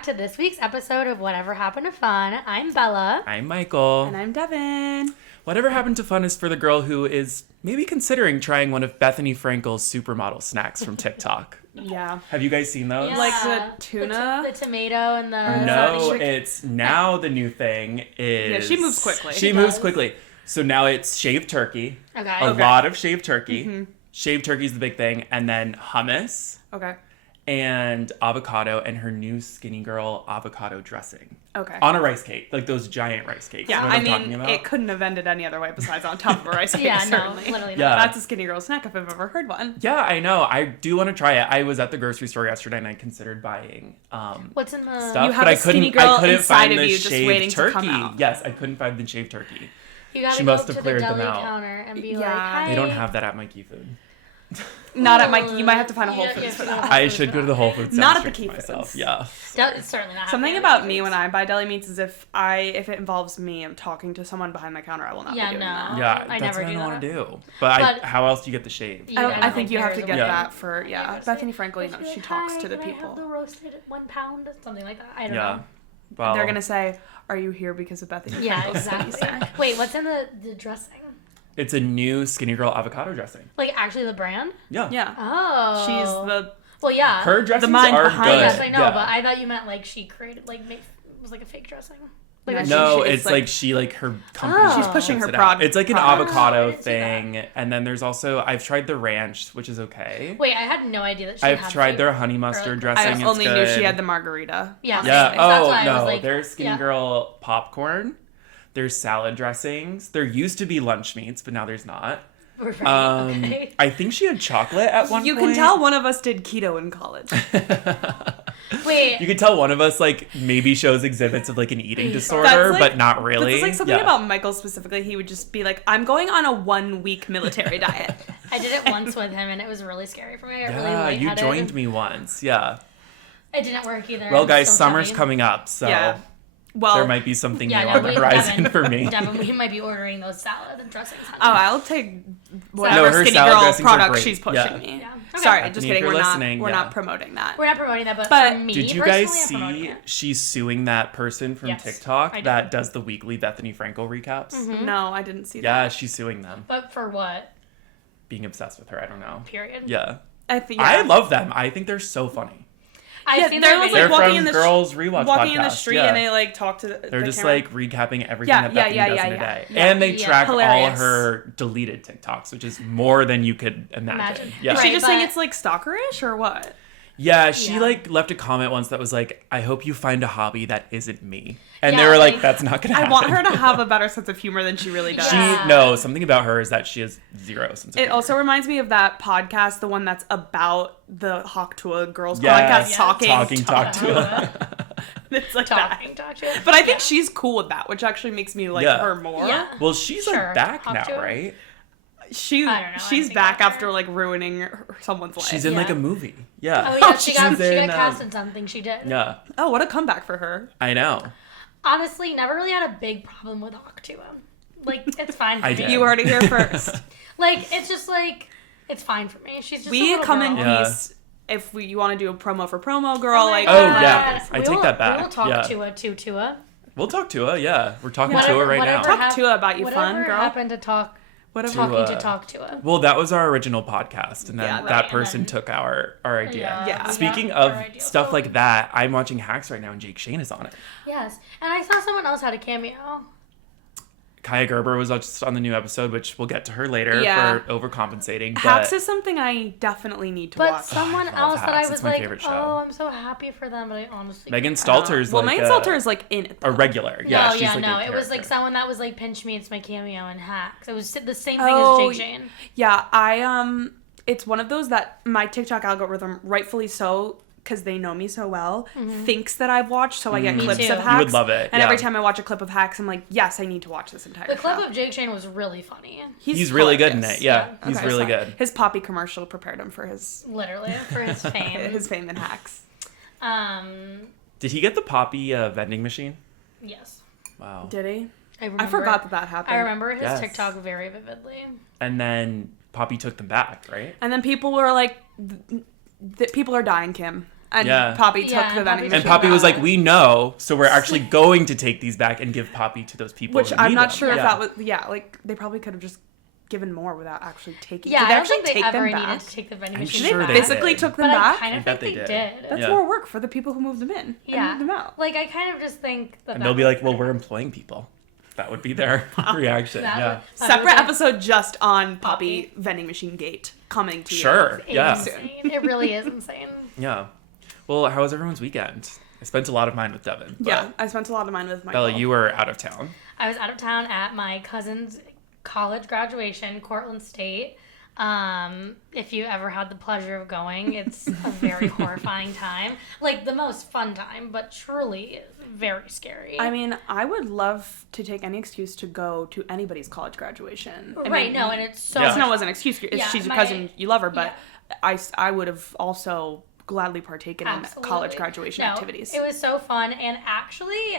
back to this week's episode of Whatever Happened to Fun. I'm Bella. I'm Michael. And I'm Devin. Whatever Happened to Fun is for the girl who is maybe considering trying one of Bethany Frankel's supermodel snacks from Tik Tok. Yeah. Have you guys seen those? Yeah. Like the tuna? The tomato and the... No, it's now the new thing is... Yeah, she moves quickly. She moves quickly. So now it's shaved turkey. Okay. A lot of shaved turkey. Mm-hmm. Shaved turkey is the big thing. And then hummus. Okay. And avocado and her new Skinny Girl avocado dressing. Okay. On a rice cake. Like those giant rice cakes. Yeah, You know what I I'm talking mean, about? it couldn't have ended any other way besides on top of a rice cake, Yeah, certainly. no, literally Yeah. not. That's a Skinny Girl snack if I've ever heard one. Yeah, I know. I do want to try it. I was at the grocery store yesterday and I considered buying What's in the... stuff, You have but a I Skinny couldn't. Girl I couldn't inside find of the you just shaved waiting to turkey. come out. Yes, I couldn't find the shaved turkey. You gotta She go must to have the cleared them deli out. counter and be Yeah. like, hi. They don't have that at my Key Food. Not at my... You might have to find a Whole Yeah, Foods yeah, for yeah. that. I should go to the Whole Foods. Not down at the street Key myself. Foods. Yeah. It's certainly not Something happening. about me when I buy deli meats is if it involves me talking to someone behind my counter, I will not be doing that. Yeah, I that's never what I do don't want that. to do. But how else do you get the shaved? I think you have to get Yeah. that for, Bethany Frankel, you know, she talks to the Can I have people. the roasted 1 pound? Something like that. I don't Yeah. know. Well, They're going to say, are you here because of Bethany Yeah, Frankel's exactly. snack? Wait, what's in the dressing? it's a new Skinny Girl avocado dressing. Like, actually the brand? Yeah. Yeah. Oh. She's the... Well, yeah. Her dressings mind are behind good. it. Yes, I know, Yeah. but I thought you meant, like, she created, like, it was like a fake dressing. Like, No, a No, She- it's it's like she her company. Oh. She's pushing puts her it out. product. It's like an Oh, I avocado didn't see that. thing, and then there's also I've tried the ranch, which is okay. Wait, I had no idea that she I've had tried their flavor. honey Or, mustard like, dressing. I It's only knew good. she had the margarita. Yeah. Yeah. That's why I Oh was no, like, there's Skinny yeah. Girl popcorn. There's salad dressings. There used to be lunch meats, but now there's not. Right, okay. I think she had chocolate at one You point. can tell one of us did keto in college. Wait. You can tell one of us like maybe shows exhibits of like an eating disorder, That's, like- but not really. That's like something Yeah. about Michael specifically. He would just be like, I'm going on a 1-week military diet. I did it once with him, and it was really scary for me. I got really Yeah, you lightheaded. joined me once. Yeah. It didn't work either. Well, I'm guys, still summer's chubby. coming up, so Yeah. Well, there might be something Yeah, new no, on the horizon for me. Devin, we might be ordering those salad and dressings. honey. I'll take No, whatever her Skinny salad Girl dressings are product great. she's pushing Yeah. me. Yeah. Okay. Sorry, Bethany, just if kidding. you're We're listening, not yeah. promoting that. We're not promoting that, but But for me, Did you personally, guys I'm promoting see it. she's suing that person from Yes, TikTok I did. that does the weekly Bethany Frankel recaps? Mm-hmm. No, I didn't see Yeah, that. she's suing them. But for what? Being obsessed with her, I don't know. Period. Yeah. I think I love them. I think they're so funny. I see they're that like They're walking from in the Girls Rewatch walking in the podcast, street yeah. and they like talk to the They're just camera. like recapping everything Yeah, that yeah, Bethany yeah, does yeah, in a yeah. day. Yeah. And they Yeah. track all Hilarious. her deleted TikToks, which is more than you could imagine. Imagine. Yeah. Is she Right, just saying but- it's like stalkerish or what? Yeah, she Yeah. like left a comment once that was like, I hope you find a hobby that isn't me. And they Yeah, were like, like- that's not gonna happen. I want her to have a better sense of humor than she really does. Yeah. No, something about her is that she has zero sense of It humor. also reminds me of that podcast, the one that's about the Hawk Tuah girls Yes. podcast, talking. Talk to her. It's like talking, that. talk to it. But I think she's cool with that, which actually makes me like Yeah. her more. Yeah. Well, she's Sure, like back talk now, to her. right? She's I don't know, I she's think back that's after her. like ruining someone's life. She's in like Yeah. a movie. Yeah. Oh yeah, she got She's in, cast in something. She did. Yeah, Oh, what a comeback for her. I know. Honestly, never really had a big problem with Octua. Like, it's fine for I me. did. You heard it here first. Like, it's just like, it's fine for me. She's just a We little come in girl. Yeah. peace if you want to do a promo for promo girl. my like Oh, God. yeah. I take that back. We will talk Yeah. to Tua. We'll talk to her. Yeah, we're talking to Whatever- her right now. whatever Talk to her about you, fun whatever girl. happened to talking Tua. to talk to her. Well, that was our original podcast, and then Yeah, that right, and person then- took our idea. Yeah. we Speaking got of our idea. stuff Oh, like that, I'm watching Hacks right now, and Jake Shane is on it. Yes, and I saw someone else had a cameo. Kaya Gerber was just on the new episode, which we'll get to her later Yeah. for overcompensating. But Hacks is something I definitely need to But watch. someone love else that I Hacks. was It's my like, favorite show. oh, I'm so happy for them, but I honestly Megan can't. Stalter's well, like Megan Stalter is like in it. a though. regular. Yeah, No, she's yeah, like no. a It was like character. someone that was like, pinch me, it's my cameo in Hacks. It was the same thing Oh, as Jake Shane. Yeah, it's one of those that my TikTok algorithm, rightfully so, because they know me so well, thinks that I've watched, so I get Me clips too. of You Hacks. would love it, And yeah. every time I watch a clip of Hacks, I'm like, yes, I need to watch this entire The clip show. of Jake Shane was really funny. He's really good in hilarious. it. Yeah, Yeah. he's Okay, really so good. His Poppy commercial prepared him for his Literally, for his fame. his fame in Hacks. Did he get the Poppy vending machine? Yes. Wow. Did he? I remember. I forgot that happened. I remember his Yes. TikTok very vividly. And then Poppy took them back, right? And then people were like, people are dying, Kim. And Yeah. Poppy took Yeah, the and vending Poppy machine And Poppy was back. like, we know, so we're actually going to take these back and give Poppy to those people. Which who I'm need not them. sure if Yeah. that was, like, they probably could have just given more without actually taking. Yeah, Did they I don't actually think they take ever them back? needed to take the vending I'm machine sure back. they Physically did. took them But back? I kind I of bet think they they did. did. That's Yeah. more work for the people who moved them in. Yeah. And moved them out. Like, I kind of just think that And they'll be like, well, we're employing people. That would be their reaction. That Yeah. would- Separate episode just on Poppy vending machine gate coming to you. Sure. Yeah. insane. It really is insane. Yeah. Well, how was everyone's weekend? I spent a lot of mine with Devin. but Yeah, I spent a lot of mine with Michael. Bella, you were out of town. I was out of town at my cousin's college graduation, Cortland State. If you ever had the pleasure of going, it's a very horrifying time. Like, the most fun time, but truly very scary. I mean, I would love to take any excuse to go to anybody's college graduation. I right, mean, no, and it's so Yeah. It's not was an excuse. Yeah, She's your my- cousin. You love her, but I would have also gladly partaken in college Absolutely. graduation activities. It was so fun, and actually,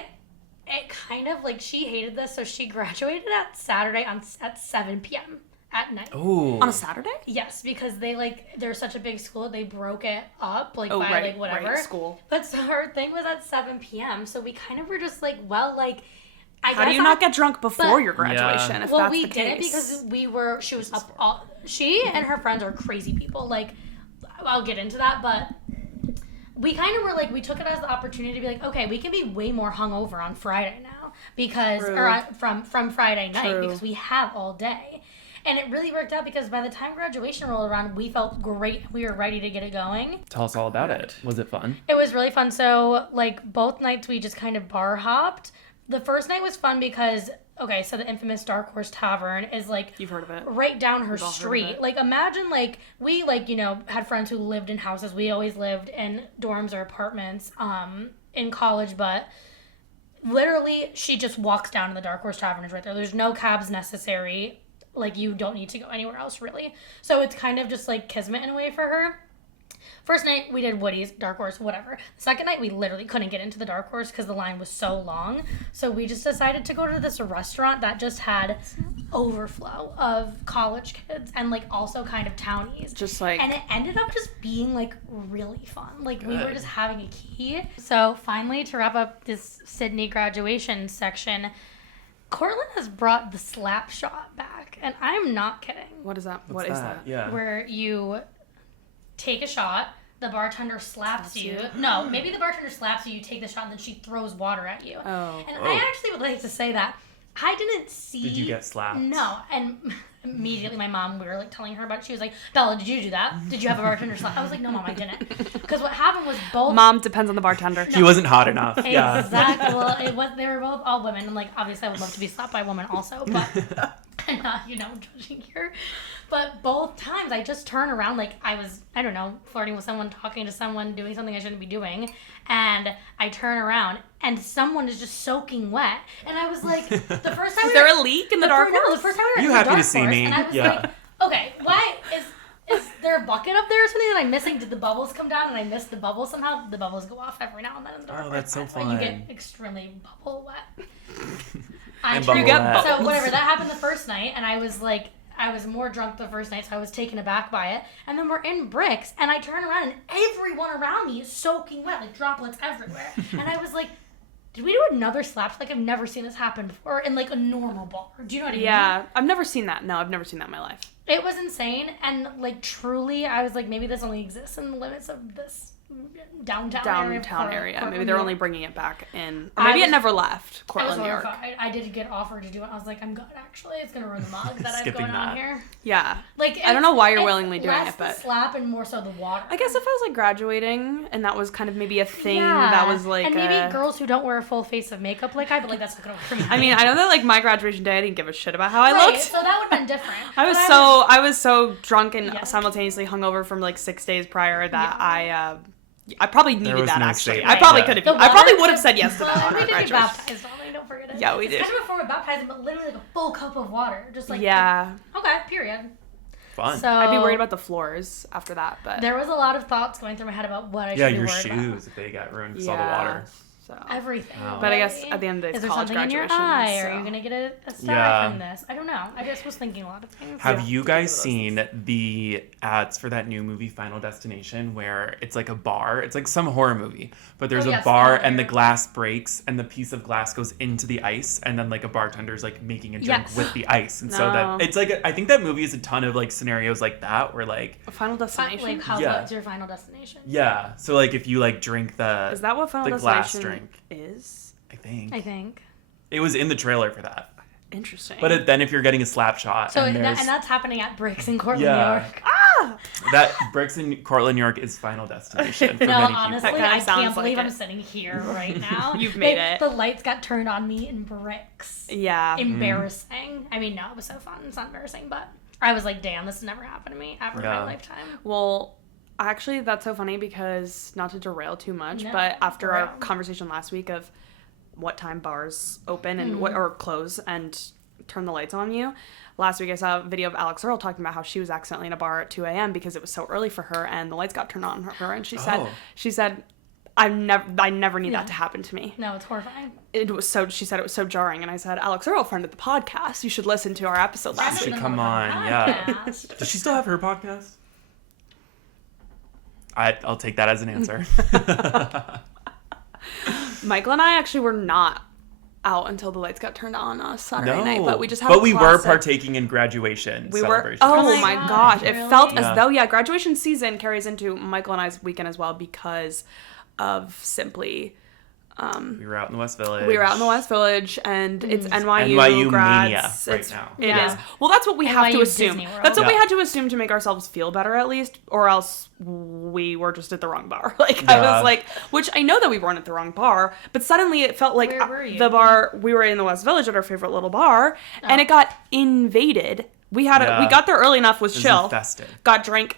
it kind of, like, she hated this, so she graduated at Saturday at 7 p.m. at night. Oh. On a Saturday? Yes, because they're such a big school, they broke it up, like, Oh, by, right, like, whatever. right, school. But so her thing was at 7 p.m., so we kind of were just like, well, like, I How guess do you not get drunk before but- your graduation Yeah. if well, that's we the did it case? because she was up all, she and her friends are crazy people. Like, I'll get into that, but we kind of were like, we took it as the opportunity to be like, okay, we can be way more hungover on Friday now because, True. or from Friday night True. because we have all day. And it really worked out because by the time graduation rolled around, we felt great. We were ready to get it going. Tell us all about it. Was it fun? It was really fun. So, like, both nights we just kind of bar hopped. The first night was fun because, okay, so the infamous Dark Horse Tavern is, like, You've heard of it. right down her We've all heard of street. it. Like, imagine, like, we, like, you know, had friends who lived in houses. We always lived in dorms or apartments in college, but literally she just walks down to the Dark Horse Tavern. Is right there. There's no cabs necessary. Like, you don't need to go anywhere else, really. So it's kind of just, like, kismet in a way for her. First night, we did Woody's, Dark Horse, whatever. The second night, we literally couldn't get into the Dark Horse because the line was so long. So we just decided to go to this restaurant that just had overflow of college kids and, like, also kind of townies. Just like... And it ended up just being, like, really fun. Like, we were Good. just having a key. So finally, to wrap up this Sydney graduation section, Cortland has brought the slap shot back. And I'm not kidding. What is that? What's What is that? Yeah. Where you take a shot, the bartender slaps you. No, maybe the bartender slaps you, you take the shot, and then she throws water at you. Oh. And Oh. I actually would like to say that I didn't see... Did you get slapped? No, and immediately my mom, we were, like, telling her about it. She was like, Bella, did you do that? Did you have a bartender slap? I was like, no, Mom, I didn't. Because what happened was both... Mom depends on the bartender. He wasn't hot enough. Yeah. Exactly. Well, they were both all women, and, like, obviously I would love to be slapped by a woman also, but I'm not, you know, judging here. But both times I just turn around like I was, I don't know, flirting with someone, talking to someone, doing something I shouldn't be doing, and I turn around and someone is just soaking wet, and I was like, the first time Is there a leak in the Dark No, Horse? the first time we were You at the happy Dark to see Horse, me? and I was Yeah. like, okay, why is there a bucket up there or something that I'm missing? Did the bubbles come down and I missed the bubbles somehow? The bubbles go off every now and then in the Dark Horse. that's so Why you get fun. extremely bubble wet. And trying- bubble get wet. bubbles. So whatever, that happened the first night, and I was like, I was more drunk the first night, so I was taken aback by it. And then we're in Bricks, and I turn around, and everyone around me is soaking wet, like droplets everywhere. And I was like, did we do another slap? Like, I've never seen this happen before in, like, a normal bar. Do you know what I mean? Yeah, I've never seen that. No, I've never seen that in my life. It was insane, and, like, truly, I was like, maybe this only exists in the limits of this downtown area. Maybe they're only bringing it back in. Or I maybe it was- never left I was Cortland, New York. horrified. I did get offered to do it. I was like, I'm good, actually. It's going to ruin the mug that I've Skipping going on that. here. Yeah. Like, I don't know why you're it's willingly doing less it, but the slap and more so the water. I guess if I was like graduating and that was kind of maybe a thing that was like and maybe girls who don't wear a full face of makeup like I, but like that's not gonna work for me. I mean, I know that like my graduation day I didn't give a shit about how I right, looked. so that would have been different. I was But I was so drunk and Yeah. simultaneously hungover from like 6 days prior that I probably There needed was that no actually. safe I probably way. could have. The I probably water- would have said yes to that Well, on we our did get graduation. baptized, darling. Don't forget it. Yeah, we did. Especially before we baptized, but literally like a full cup of water, just like Yeah, okay, period. Fun. So I'd be worried about the floors after that, but There was a lot of thoughts going through my head about what I yeah, should be your worried shoes, about. if they got ruined because all the water. So Everything. Wow. But I guess really. at the end of the day, is it's there college something in your graduation, eye? so. Are you gonna get a star Yeah. from this? I don't know. I just was thinking a lot of things. Have Yeah. you guys seen the ads for that new movie Final Destination where it's like a bar? It's like some horror movie, but there's Oh, a yes, bar familiar. and the glass breaks and the piece of glass goes into the ice and then like a bartender's like making a drink Yes. with the ice. And so No. that it's like I think that movie is a ton of like scenarios like that where like A Final Destination? Like, what's your final destination? yeah, so like if you like drink the Is that what Final the glass Destination drink, is? I think I think. it was in the trailer for that. Interesting. But then if you're getting a slap shot So and and there's that's happening at Bricks in Cortland, Yeah. New York. that Bricks in Cortland, New York is Final Destination for No, many honestly, people. That kinda I sounds can't believe like I'm it. sitting here right now. You've made it. The lights got turned on me in Bricks. yeah. Embarrassing. I mean, no, it was so fun. It's not embarrassing, but I was like, damn, this has never happened to me ever in Yeah. my lifetime. Well, actually, that's so funny because, not to derail too much, No, but after our derail. conversation last week of what time bars open and Mm-hmm. what or close and turn the lights on you, last week I saw a video of Alex Earl talking about how she was accidentally in a bar at 2 a.m. because it was so early for her and the lights got turned on her, and she Oh. said, I never need that to happen to me. No, it's horrifying. She said it was so jarring, and I said, Alex Earl, friend of the podcast, you should listen to our episode last should week. come on, yeah. Does she still have her podcast? I'll take that as an answer. Michael and I actually were not out until the lights got turned on us Saturday night, but we just had But a we were classic- partaking in graduation We were. celebrations. Oh Oh my my gosh! God, It really? felt Yeah. as though graduation season carries into Michael and I's weekend as well because of simply We were out in the West Village. we were out in the West Village and it's NYU, NYU grads. mania right It's- now. It Yeah. is. Well, that's what we have to NYU assume. Disney World. That's what we Yeah. had to assume to make ourselves feel better at least, or else we were just at the wrong bar. Like I Yeah. was like, which I know that we weren't at the wrong bar, but suddenly it felt like Where were you? the bar we were in the West Village at our favorite little bar, and it got invaded. We had Yeah. we got there early enough, was It was chill, infested. got drink,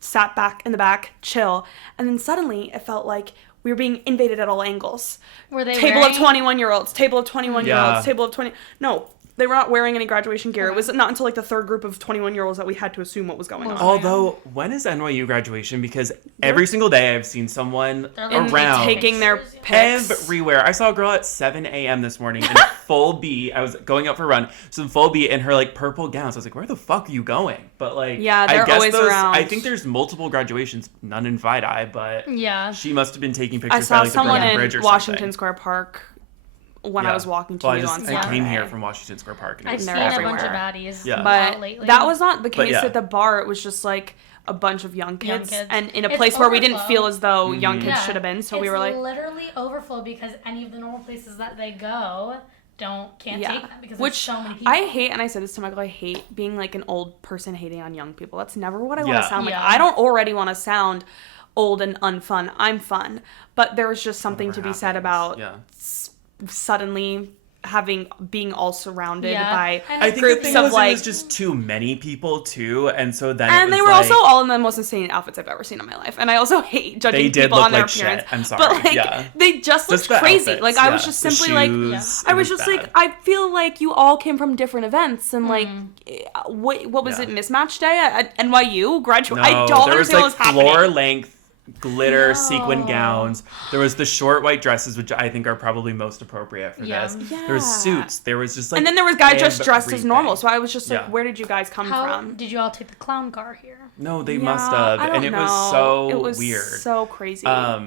sat back in the back, chill, and then suddenly it felt like we were being invaded at all angles. Were they Table wearing... of 21-year-olds, table of 21-year-olds, Yeah. table of 20. No, they were not wearing any graduation gear. It was not until like the third group of 21-year-olds that we had to assume what was going on. Although, when is NYU graduation? Because every single day I've seen someone They're And around taking their Pictures, pics. everywhere. I saw a girl at 7 a.m. this morning in full B. I was going out for a run, so in full B in her like purple gown. So I was like, where the fuck are you going? But like, Yeah, I they're guess always around. I think there's multiple graduations, none in Vidi, but Yeah. she must have been taking pictures I by saw like the someone Brooklyn in Bridge or Washington something. Square Park when I Yeah. was walking to Well, you I on just Saturday. I came here from Washington Square Park. And it I've was seen they're a bunch of everywhere. baddies Yeah. out But lately. that was not the case yeah. at the bar. It was just like a bunch of young kids, kids. and in a It's place where we didn't overflow. feel as though young Mm-hmm. kids Yeah. should have been. So we It's were like, literally overflow because any of the normal places that they go can't yeah. take them because Which there's so many people. I hate, and I said this to Michael, I hate being like an old person hating on young people. That's never what I want Yeah. to sound like. Yeah. I don't already want to sound old and unfun. I'm fun. But there was just something to be said about Yeah. suddenly being all surrounded Yeah. by And I think the groups thing of was it was was just too many people too, and so then and it they was were like, also all in the most insane outfits I've ever seen in my life. And I also hate judging They did people look on their like shit. appearance. I'm sorry. But like Yeah. they just looked Just the crazy. outfits, Like I was yeah. just The simply like shoes, I it was just bad. like I feel like you all came from different events and like what was Yeah. it, mismatch day at NYU graduate? No, I don't there was understand like what's happening. floor length glitter sequin No. gowns. There was the short white dresses, which I think are probably most appropriate for Yeah. this. There was Yeah. suits. There was just like And then there was guys just dressed as everything. normal. So I was just like, Yeah. where did you guys come How from? did you all take the clown car here? No, they Yeah, must have, I don't and it was know. so it was weird. so crazy. That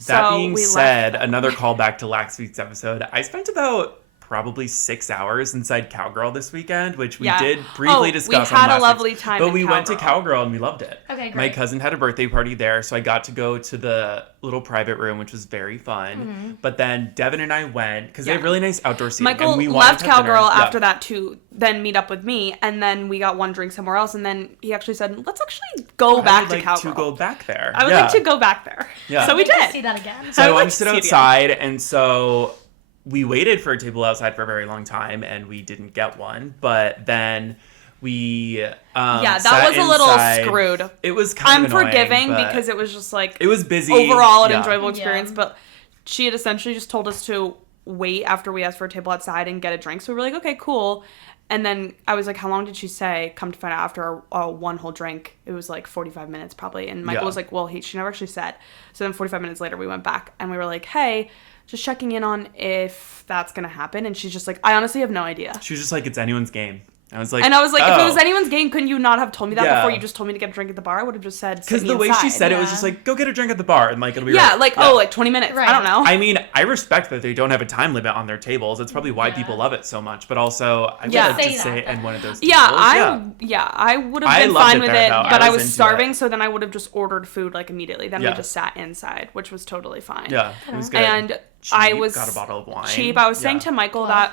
So being we left said, them. another callback to last week's episode. I spent about probably 6 hours inside Cowgirl this weekend, which we Yeah. did briefly Oh, discuss. we had on a last lovely week's- time but in we went to Cowgirl. Cowgirl and we loved it. Okay, My great. cousin had a birthday party there, so I got to go to the little private room, which was very fun. But then Devin and I went because they have Yeah. really nice outdoor seating. Michael and we wanted left to have dinner. Cowgirl Yeah. after that to then meet up with me, and then we got one drink somewhere else, and then he actually said, "Let's actually go I back would to like Cowgirl." to go back there. I would Yeah. like to go back there. Yeah. So we I'd like to did. see that again. So I I would wanted like to sit to see it outside, and so we waited for a table outside for a very long time, and we didn't get one. But then we Yeah, that sat was a little inside. screwed. It was kind I'm of annoying, forgiving but because it was just like it was busy overall an Yeah. enjoyable Yeah. experience, but she had essentially just told us to wait after we asked for a table outside and get a drink. So we were like, okay, cool. And then I was like, how long did she say? Come to find out, after one whole drink, it was like 45 minutes probably. And Michael Yeah. was like, well, she never actually said. So then 45 minutes later, we went back and we were like, hey, just checking in on if that's going to happen. And she's just like, I honestly have no idea. She was just like, it's anyone's game. I was like, if it was oh. anyone's game, couldn't you not have told me that Yeah. before you just told me to get a drink at the bar? I would have just said, because the way she said it was just like, go get a drink at the bar, and like it'll be right. like, oh, like 20 minutes. Right. I don't know. I mean, I respect that they don't have a time limit on their tables. It's probably why people love it so much. But also, I would like to say in one of those tables. I would have been fine with it, though. but I was into starving, it. so then I would have just ordered food like immediately. Then we Yeah. just sat inside, which was totally fine. Yeah, it was good. And Cheap, I was got a bottle of wine. cheap. I was saying Yeah. to Michael that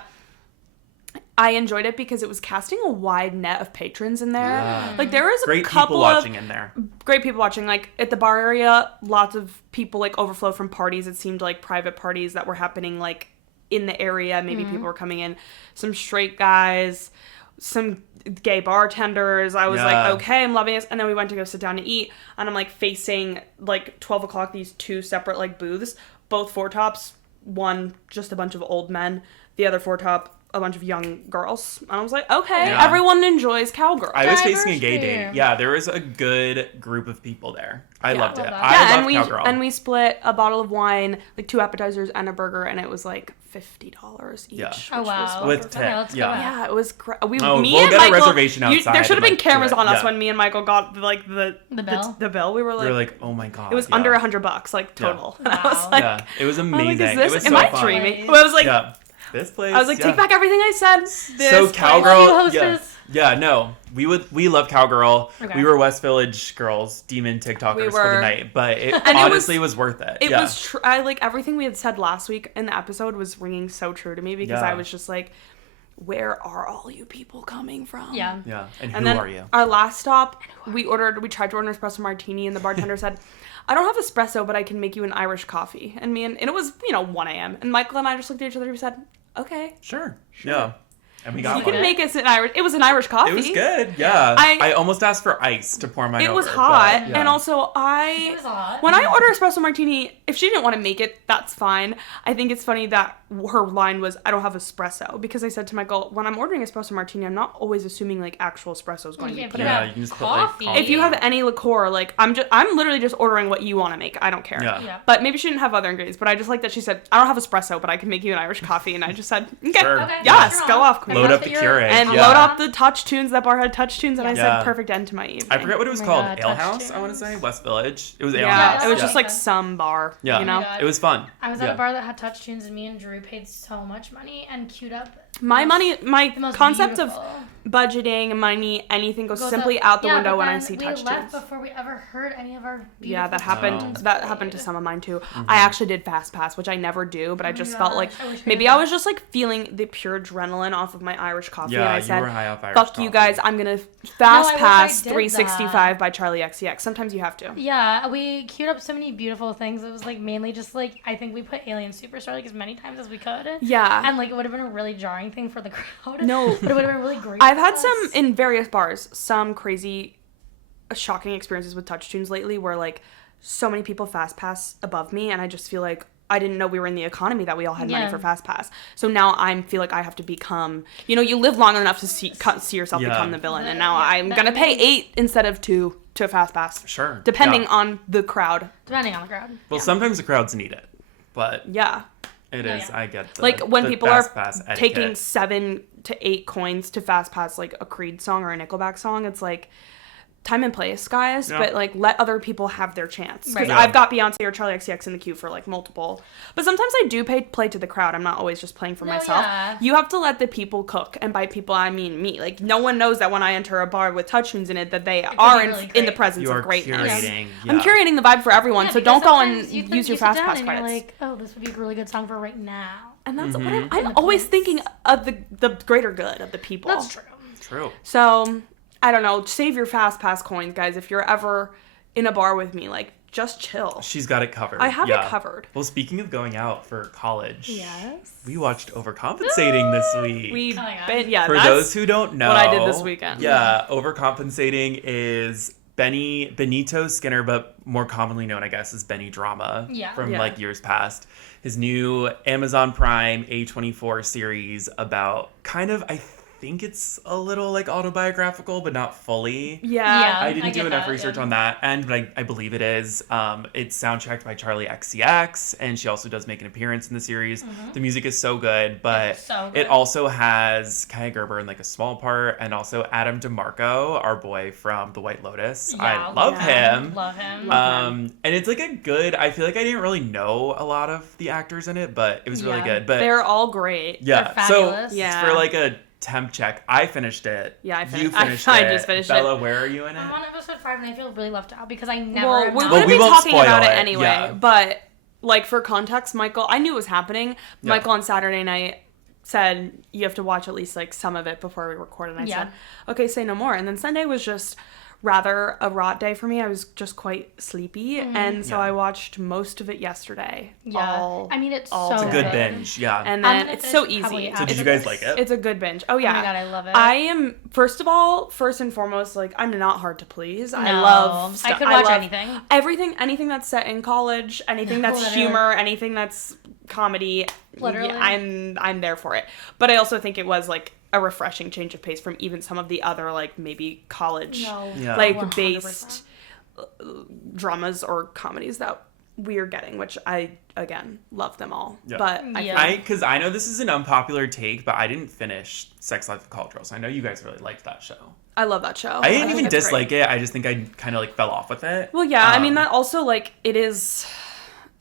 I enjoyed it because it was casting a wide net of patrons in there. Yeah. Like there was a Great couple people watching in there. great people watching. Like at the bar area, lots of people like overflow from parties. It seemed like private parties that were happening like in the area. Maybe people were coming in. Some straight guys, some gay bartenders. I was like, okay, I'm loving this. And then we went to go sit down to eat, and I'm like facing like 12 o'clock these two separate like booths, both four tops. One just a bunch of old men, the other four top a bunch of young girls. And I was like, okay, everyone enjoys cowgirl. I was facing a gay date. Yeah, there was a good group of people there. I loved it. That. I love cowgirl. And we split a bottle of wine, like 2 appetizers and a burger, and it was like $50 each. Yeah. Oh wow. With tip. Yeah, it was me we'll and get Michael, a reservation outside. There should have been and, cameras on us Yeah. when me and Michael got like the bill. The bill. We were like, oh my god. it was under $100, like total. Yeah. And I was like, yeah, it was I'm amazing. like, is this? It was Am so I fun. dreaming? Well, I was like, Yeah. This place. I was like, take back everything I said. This So place. cowgirl. Love you, Yeah. hostess. Yeah, no. We love cowgirl. Okay. We were West Village girls, demon TikTokers for the night, but it honestly was worth it. It yeah. was I like everything we had said last week in the episode was ringing so true to me because I was just like, where are all you people coming from? Yeah. Yeah. And And who then are you? our last stop, we tried to order an espresso martini, and the bartender said, I don't have espresso, but I can make you an Irish coffee. And it was, 1 a.m. And Michael and I just looked at each other and we said, okay. Sure. Yeah. And we got You one. can make us an Irish. It was an Irish coffee. It was good. Yeah. I almost asked for ice to pour mine It over. was hot, but, yeah. and also It was hot. when I order espresso martini, if she didn't want to make it, that's fine. I think it's funny that her line was, I don't have espresso, because I said to Michael, when I'm ordering espresso martini, I'm not always assuming like actual espresso is going to be put in. Yeah, you can just put like coffee. coffee. If you have any liqueur, like I'm literally just ordering what you want to make. I don't care. Yeah. Yeah. But maybe she didn't have other ingredients. But I just like that she said, I don't have espresso, but I can make you an Irish coffee. And I just said, okay, Sure. Okay, yes, you're go on. off, queen. Load Enough up that the you're- Keurig. And Yeah. load up the touch tunes. That bar had touch tunes, and I Yeah. said, perfect end to my evening. I forget what it was Oh my called. God, Ale touch House, I want to tunes. say. West Village. It was Ale Yeah, House. it was Yeah. just like some bar, Yeah. you know? God. It was fun. I was at Yeah. a bar that had touch tunes, and me and Drew paid so much money and queued up. My the most concept beautiful. of budgeting, money, anything goes simply up- out the yeah, window but when I then see we touch left tunes. before we ever heard any of our beautiful Yeah, that happened. tunes That played. happened to some of mine too. Mm-hmm. I actually did fast pass, which I never do, but I just felt like gosh, I wish I maybe did I that. was just like feeling the pure adrenaline off of my Irish coffee, Yeah, and I you said, were high off Irish "Fuck you coffee. guys! I'm gonna No, fast I wish I pass did 365 by Charlie XCX." Sometimes you have to. Yeah, we queued up so many beautiful things. It was like mainly just like I think we put Alien Superstar like as many times as we could. Yeah. And like it would have been a really jarring thing for the crowd. No. But it would have been really great. I've for had us. some in various bars, some crazy, shocking experiences with touch tunes lately, where like so many people fast pass above me, and I just feel like I didn't know we were in the economy that we all had money Yeah. for fast pass. So now I feel like I have to become, you live long enough to see yourself Yeah. become the villain, and That- now yeah, I'm that gonna pay means- 8 instead of 2 to fast pass. Sure. Depending Yeah. on the crowd. Depending on the crowd. Well, sometimes the crowds need it, but Yeah. it Yeah, is. yeah. I get the, Like when the people are fast pass taking etiquette. 7 to 8 coins to fast pass like a Creed song or a Nickelback song, it's like time and place, guys, Yeah. but like let other people have their chance. Because Right. Yeah. I've got Beyonce or Charlie XCX in the queue for like multiple, but sometimes I do play to the crowd. I'm not always just playing for No, myself. yeah. You have to let the people cook, and by people I mean me. Like no one knows that when I enter a bar with touch tunes in it that they could are be in, really in the great. presence You are of greatness. curating. I'm Yeah. curating the vibe for everyone, Yeah, so because don't go sometimes and you, like, use your you sit fast down pass and credits. You're like, oh, this would be a really good song for right now. And that's what Mm-hmm. I'm the always place. thinking of the greater good of the people. That's true. True. So, I don't know. Save your fast pass coins, guys. If you're ever in a bar with me, like, just chill. She's got it covered. I have Yeah. it covered. Well, speaking of going out for college, Yes. we watched Overcompensating this week. We've Oh my God. been, yeah, For that's those who don't know, what I did this weekend. Yeah, Overcompensating is Bennito Skinner, but more commonly known, I guess, as Benny Drama Yeah. from Yeah. like years past. His new Amazon Prime A24 series about kind of, I think it's a little like autobiographical, but not fully. Yeah. I didn't do get enough that, research yeah. on that end, but I believe it is. It's soundtracked by Charlie XCX, and she also does make an appearance in the series. The music is so good, but It's so good. it also has Kaya Gerber in like a small part, and also Adam DeMarco, our boy from The White Lotus. I love him. Love him. And it's like a good. I feel like I didn't really know a lot of the actors in it, but it was really Yeah. good. But They're all great. yeah, They're so fabulous. Yeah. for like a temp check, I finished it. Yeah, I You finished- finished I it. just finished it. Bella, where are you in it? I'm on episode 5 and I feel really left out because I never. Well, have we not- wouldn't we be won't talking about spoil it it, anyway. yeah. But like for context, Michael, I knew it was happening. Yeah. Michael on Saturday night said you have to watch at least like some of it before we record, and I Yeah. said, okay, say no more. And then Sunday was just rather a rot day for me. I was just quite sleepy, and so Yeah. I watched most of it yesterday. Yeah. I mean, it's all so It's a good good. binge, yeah. And I'm then gonna it's so finish probably easy. So did after you guys this. like it? It's a good binge. Oh yeah. Oh my god, I love it. I am first and foremost, like I'm not hard to please. I No, love I stuff. could watch love anything. anything that's set in college, anything that's Literally. humor, anything that's comedy. Literally. Yeah, I'm there for it. But I also think it was like a refreshing change of pace from even some of the other like maybe college No. Yeah. like 100%. based dramas or comedies that we're getting, which I again love them all. Yeah. But Yeah. Because I know this is an unpopular take, but I didn't finish Sex Life of College Girls. I know you guys really liked that show. I love that show. I didn't think even it's dislike great. it. I just think I kind of like fell off with it. Well, yeah, I mean Um, that also like it is.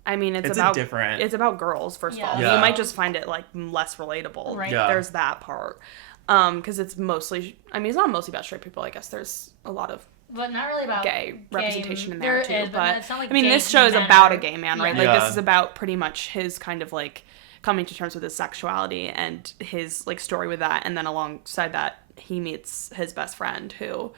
I mean, it's It's about different. It's about girls, first of all. Yeah. You might just find it like less relatable. Right. Yeah. There's that part, because it's mostly. I mean, it's not mostly about straight people. I guess there's a lot of But not really about gay representation in there too. is, but it's not like I mean, gay this show is men about are- a gay man, right? Yeah. Like Yeah. this is about pretty much his kind of like coming to terms with his sexuality and his like story with that, and then alongside that, he meets his best friend who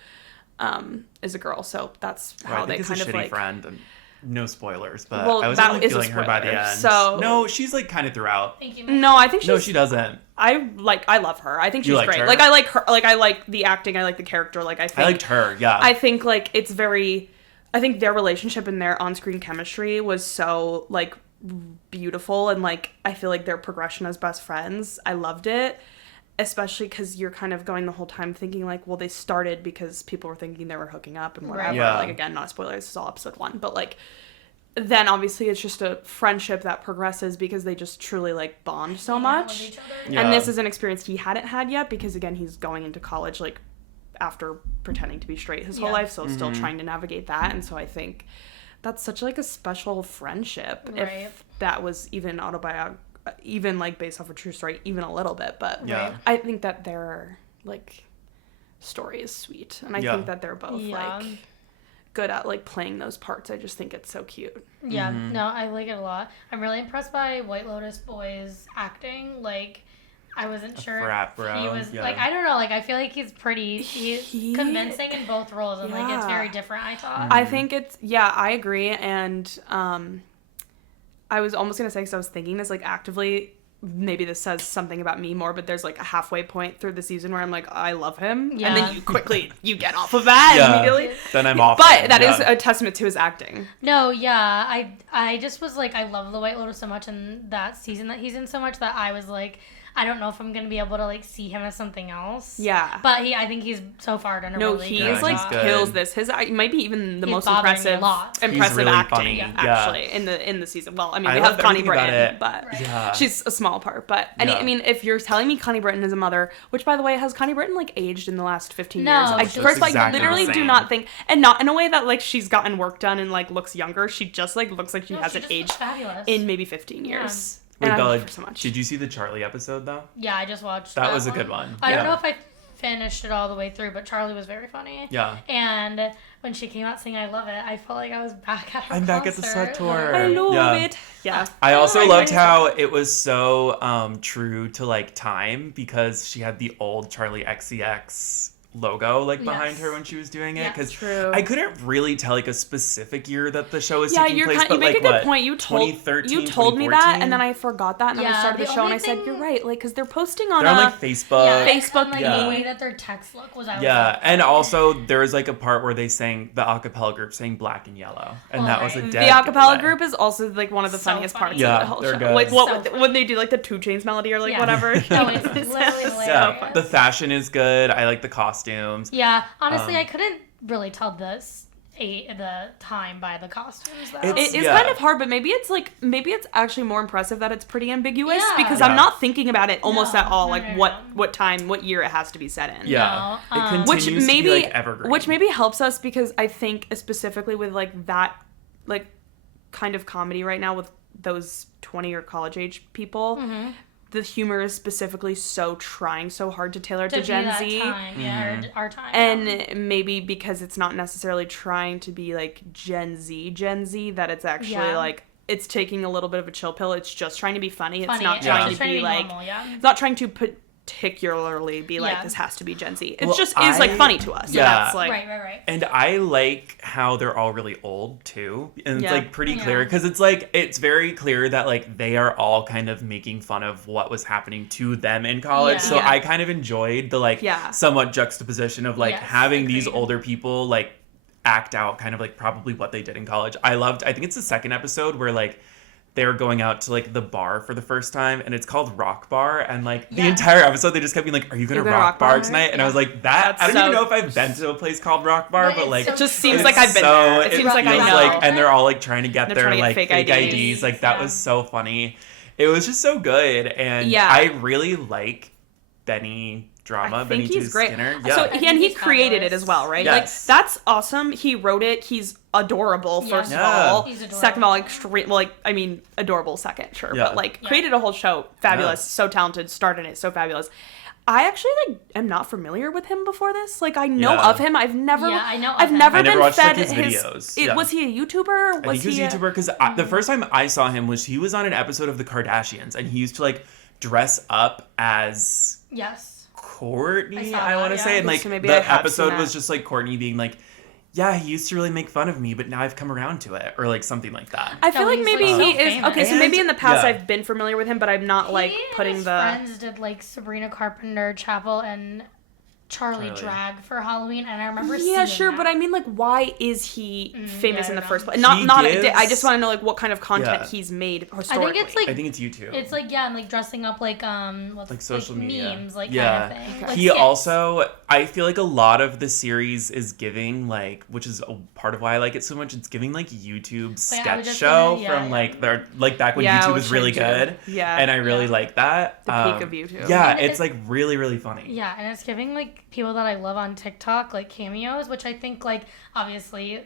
is a girl. So that's Or I how think they it's kind a of shitty like. friend. And no spoilers, but Well, I was that really is a feeling her by the spoiler, end. so- No, she's like kind of throughout. Thank you. No, I think she's. No, she doesn't. I love her. I think You she's liked great. her? Like I like her. Like I like the acting. I like the character. Like I think. I liked her, yeah. I think like it's very. I think their relationship and their on-screen chemistry was so like beautiful, and like I feel like their progression as best friends. I loved it, especially because you're kind of going the whole time thinking like, well, they started because people were thinking they were hooking up and whatever. Right. Yeah. Like again, not spoilers. This is all episode 1, but like. Then obviously it's just a friendship that progresses because they just truly like bond so Hang out with much. each other. Yeah. And this is an experience he hadn't had yet because again he's going into college like after pretending to be straight his whole Yeah. life, so still trying to navigate that. And so I think that's such like a special friendship Right. if that was even even like based off a true story, even a little bit. But Yeah. I think that their like story is sweet, and I Yeah. think that they're both Yeah. like good at like playing those parts. I just think it's so cute. Yeah, Mm-hmm. no, I like it a lot. I'm really impressed by White Lotus Boy's acting. Like, I wasn't sure frat bro, he was yeah. like, I don't know, like I feel like he's he's He- convincing in both roles, and like it's Yeah. very different. I thought. I think it's I agree, and I was almost gonna say, because I was thinking this like actively, maybe this says something about me more, but there's like a halfway point through the season where I'm like, I love him, and Yeah. then you quickly you get off of that Yeah. immediately. Then I'm off. But that yeah. is a testament to his acting. No, yeah, I just was like, I love the White Lotus so much, and that season that he's in so much that I was like, I don't know if I'm gonna be able to like see him as something else. Yeah. But I think he's so far done a No, really he good is he's like job. good. kills this. His might be even the He's most bothering me a impressive, lot. impressive really acting funny, yeah. actually in the season. Well, I mean, I we love have Connie everything about Britton, it. but Right. Yeah. she's a small part. But Yeah. I mean, if you're telling me Connie Britton is a mother, which by the way, has Connie Britton like aged in the last 15 No, years? I she first looks like exactly literally the do same. not think, and not in a way that like she's gotten work done and like looks younger. She just like looks like she No, hasn't just looks aged fabulous. in maybe 15 Yeah. years. Wait, And I Bella, love her so much. did you see the Charlie episode though? Yeah, I just watched That was a good one. I don't Yeah. know if I finished it all the way through, but Charlie was very funny. Yeah. And when she came out singing "I Love It," I felt like I was back at her I'm back at the concert. sweat tour. I love Yeah. it. Yeah. I also I loved agree. how it was so true to like time because she had the old Charlie XCX logo like behind Yes. her when she was doing it, Yeah. because True. I couldn't really tell like a specific year that the show is Yeah, taking place, you but make like a good what, point. You told 2013, me that, 2014? and then I forgot that, and then I Yeah, started the the show, and only I said, thing- "You're right," like because they're posting on They're on a like Facebook. Yeah, Facebook, and, like, yeah. the way that their text look was, I was Yeah, like, and also there was like a part where they sang the acapella group sang Black and Yellow, and Oh, that was a right. dead the acapella giveaway. group is also like one of the So funniest funny. parts Yeah, of the whole they're show. good. Like So when they do like the 2 Chainz melody or like Yeah. whatever. No, it's literally hilarious. Yeah, the fashion is good. I like the costumes. Yeah, honestly, I couldn't really tell the time by the costumes, though. It's- It is Yeah. kind of hard, but maybe it's actually more impressive that it's pretty ambiguous Yeah. because Yeah. I'm not thinking about it almost No, at all, no, like no, what time, what year it has to be set in. Yeah, No, it continues Which maybe to be like evergreen. which maybe helps us because I think specifically with like that like kind of comedy right now with those 20 or college age people, Mm-hmm. the humor is specifically trying so hard to tailor to be Gen that Z. time, yeah, our time. And maybe because it's not necessarily trying to be like Gen Z, that it's actually Yeah. like it's taking a little bit of a chill pill. It's just trying to be funny. Funny. It's not It's trying just to be like normal, yeah. it's not trying to particularly be like Yeah. this has to be Gen Z. It Well, just is like funny to us. Yeah. And that's like Right. And I like how they're all really old too, and it's Yeah. like pretty Yeah. clear because it's very clear that like they are all kind of making fun of what was happening to them in college. Yeah. So Yeah. I kind of enjoyed the like Yeah. somewhat juxtaposition of like Yes, having these agreed. older people like act out kind of like probably what they did in college. I think it's the second episode where like they're going out to like the bar for the first time, and it's called Rock Bar, and like the Yeah. entire episode they just kept being like, "Are you gonna You're gonna rock rock bar bar?" tonight?" And I Yeah. was like, "That That's I don't so- even know if I've been to a place called Rock Bar, But but it's like so it just true. seems like I've been there. It seems like I feels know. like- and they're all like trying to get They're their trying to get like fake fake IDs. IDs. Like that Yeah. was so funny. It was just so good, and Yeah. I really like Benny drama. I think Bennito he's great. Skinner. Yeah. So I think and he he's created it fabulous. as well, right? Yes. Like that's awesome. He wrote it. He's adorable. First Yeah. of all, He's adorable. second of all, adorable. Second, sure, Yeah. but like Yeah. created a whole show. Fabulous. Yeah. So talented. Started it. So fabulous. I actually like am not familiar with him before this. Like I know Yeah. of him. I've never. Yeah, I know of I've him. never I never been watched, fed like, his videos. Yeah. Was he a YouTuber? I think he was a a- YouTuber because the first time I saw him was he was on an episode of The Kardashians, and he used to like dress up as Yes. Courtney, I saw I want to that, say, yeah. and like So maybe I the have episode seen was that. just like Courtney being like, "Yeah, he used to really make fun of me, but now I've come around to it," or like something like that. I feel No, like he's, maybe like, so he is famous. okay. So maybe in the past Yeah. I've been familiar with him, but I'm not like He and putting his the. friends did like Sabrina Carpenter, Chapel, and Charlie Charlie. Drag for Halloween, and I remember Yeah, seeing sure, that. but I mean, like, why is he famous I in the don't first know. place? Not, He not. gives- I just want to know, like, what kind of content Yeah. he's made I historically. think it's like I think it's YouTube. it's like yeah, and like dressing up like like social media memes, like yeah. kind of thing. Like He skits. also, I feel like a lot of the series is giving like, which is a part of why I like it so much. It's giving like YouTube I was sketch just show gonna- yeah, from yeah. like their like back when Yeah, YouTube which was really I do. good. Yeah. and I really Yeah. like that. The peak of YouTube. Yeah, And it's it- like really really funny. Yeah, and it's giving like people that I love on TikTok like cameos, which I think like obviously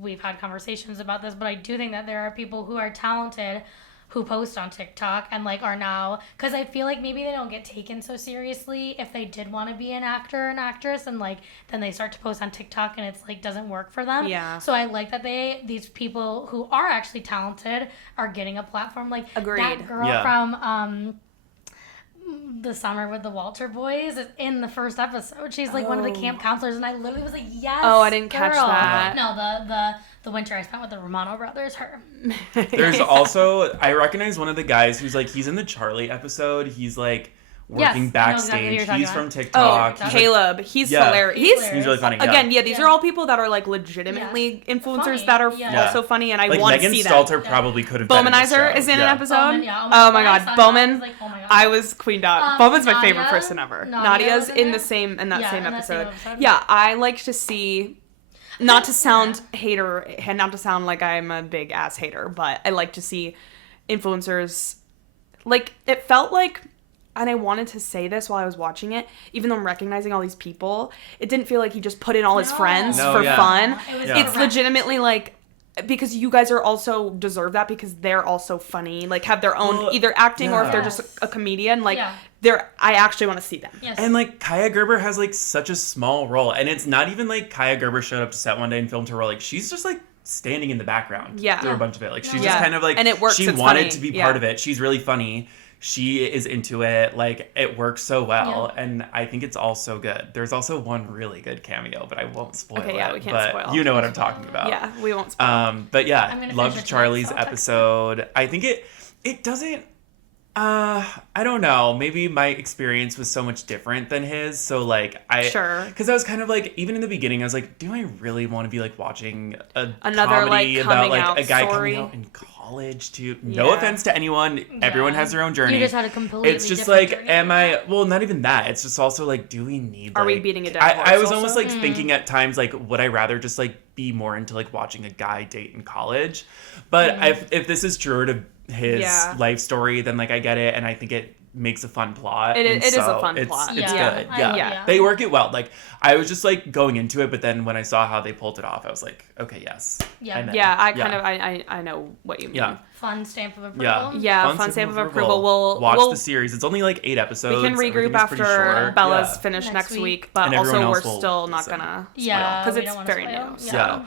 we've had conversations about this, but I do think that there are people who are talented who post on TikTok and like are now because I feel like maybe they don't get taken so seriously if they did want to be an actor or an actress and like then they start to post on TikTok and it's like doesn't work for them. Yeah. So I like that these people who are actually talented are getting a platform like Agreed. that girl Yeah. from the summer with the Walter boys is in the first episode. She's like one of the camp counselors, and I literally was like, "Yes." Oh, I didn't catch girl. that. No, the winter I spent with the Romano brothers. Her. There's also I recognize one of the guys who's like he's in the Charlie episode. He's like working Yes, I know exactly who backstage. you're talking He's about. from TikTok. Oh, He's, Caleb. He's Yeah. hilarious. He's He's hilarious. he's really funny. Yeah. again, yeah. These Yeah. are all people that are like legitimately influencers Funny, that are yeah. also funny, and I like want to Megan see them. Stalter probably could have been in this Bowmanizer show. is in Yeah. an episode. Bowman, yeah. Oh my When I god, saw him, I Bowman. was like, oh my god. I was queened out. Bowman's my favorite Nadia? person ever. Nadia Nadia's was in in it? the same Yeah, same in that same episode. episode. Yeah, I like to see. Not to sound hater, not to sound like I'm a big ass hater, but I like to see influencers. Like it felt like, and I wanted to say this while I was watching it, even though I'm recognizing all these people, it didn't feel like he just put in all his No. friends No, for yeah. fun. It was Yeah. It's direct. legitimately like. Because you guys are also deserve that because they're also funny, like have their own Well, either acting or if they're Yes. just a comedian, like Yeah. I actually want to see them. Yes. And like Kaya Gerber has like such a small role, and it's not even like Kaya Gerber showed up to set one day and filmed her role. Like she's just like standing in the background Yeah. through a bunch of it. Like she's Yeah. just kind of like And it works, She it's wanted funny. to be Yeah. part of it. She's really funny. she is into it. Like, it works so well, and I think it's all so good. There's also one really good cameo, but I won't spoil it. Yeah, we can't but spoil. you know what I'm talking about. Yeah, we won't spoil. But yeah, I'm gonna loved finish it Charlie's tonight, so I'll text episode. I think it doesn't. I don't know. Maybe my experience was so much different than his. So like Sure. Because I was kind of like, even in the beginning, I was like, do I really want to be like watching Another, comedy like, about coming like out a guy story? coming out in college too? No Yeah. offense to anyone. Everyone has their own journey. You just had a completely It's just different like, journey. am I? Well, not even that. It's just also like, do we need? Are we like- beating a dead horse I was also? almost like thinking at times like, would I rather just like be more into like watching a guy date in college? But if this is true to his Yeah. life story, then like I get it, and I think it makes a fun plot. It and is a so fun it's, plot. It's Yeah. good. Yeah. They work it well. Like I was just like going into it, but then when I saw how they pulled it off, I was like, okay, yes. Yeah. I'm in. Yeah, I know what you mean. Yeah. Fun stamp of approval. Yeah. Yeah, fun stamp of approval. We'll watch we'll, the series. It's only like 8 episodes. We can regroup Everything is pretty after short. Bella's Yeah. finished Next next week, week. but And everyone also we're else will still not listen. gonna Yeah. because we it's don't wanna very spoil. new. Yeah.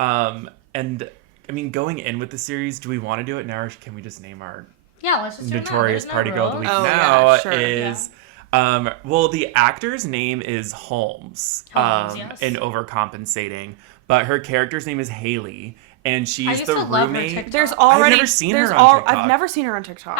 Yeah. And I mean, going in with the series, do we want to do it now, or can we just name our Yeah, let's just do it now. notorious There's no party girl of the rules. week Oh, now? yeah, sure. Is well, the actor's name is Holmes, Yes. in Overcompensating, but her character's name is Haley, and I she's used the to love her roommate. TikTok. There's already never seen there's her on TikTok. I've never seen her on TikTok.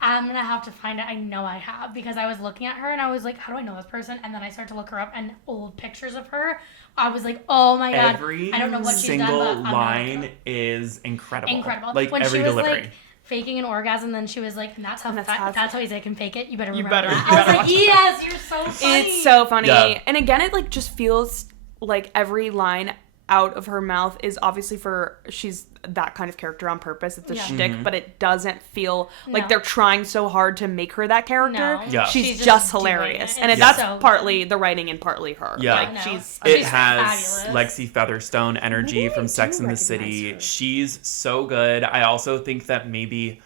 I'm gonna have to find it. I know I have because I was looking at her and I was like, how do I know this person? And then I started to look her up and old pictures of her. I was like, oh my god. Every I don't know what she's done, single but I'm gonna line look is incredible. incredible. Like when every she was delivery. like faking an orgasm, then she was like, and that's how that's Isaiah can fake it. You better You remember better- that. you I was better like, watch yes, you're so funny. It's so funny. Yeah. And again, it like just feels like every line out of her mouth is obviously she's that kind of character on purpose. It's a Yeah. shtick, but it doesn't feel like No. they're trying so hard to make her that character. No. Yeah. She's, She's just just doing hilarious. it. And It's that's so partly the writing and partly her. Yeah. Like No. she's It She's has fabulous. Lexi Featherstone energy Maybe I from Sex do and the recognize City. her. She's so good. I also think that maybe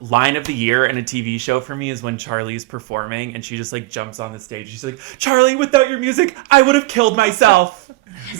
line of the year in a TV show for me is when Charlie's performing and she just like jumps on the stage. She's like, Charlie, without your music, I would have killed myself.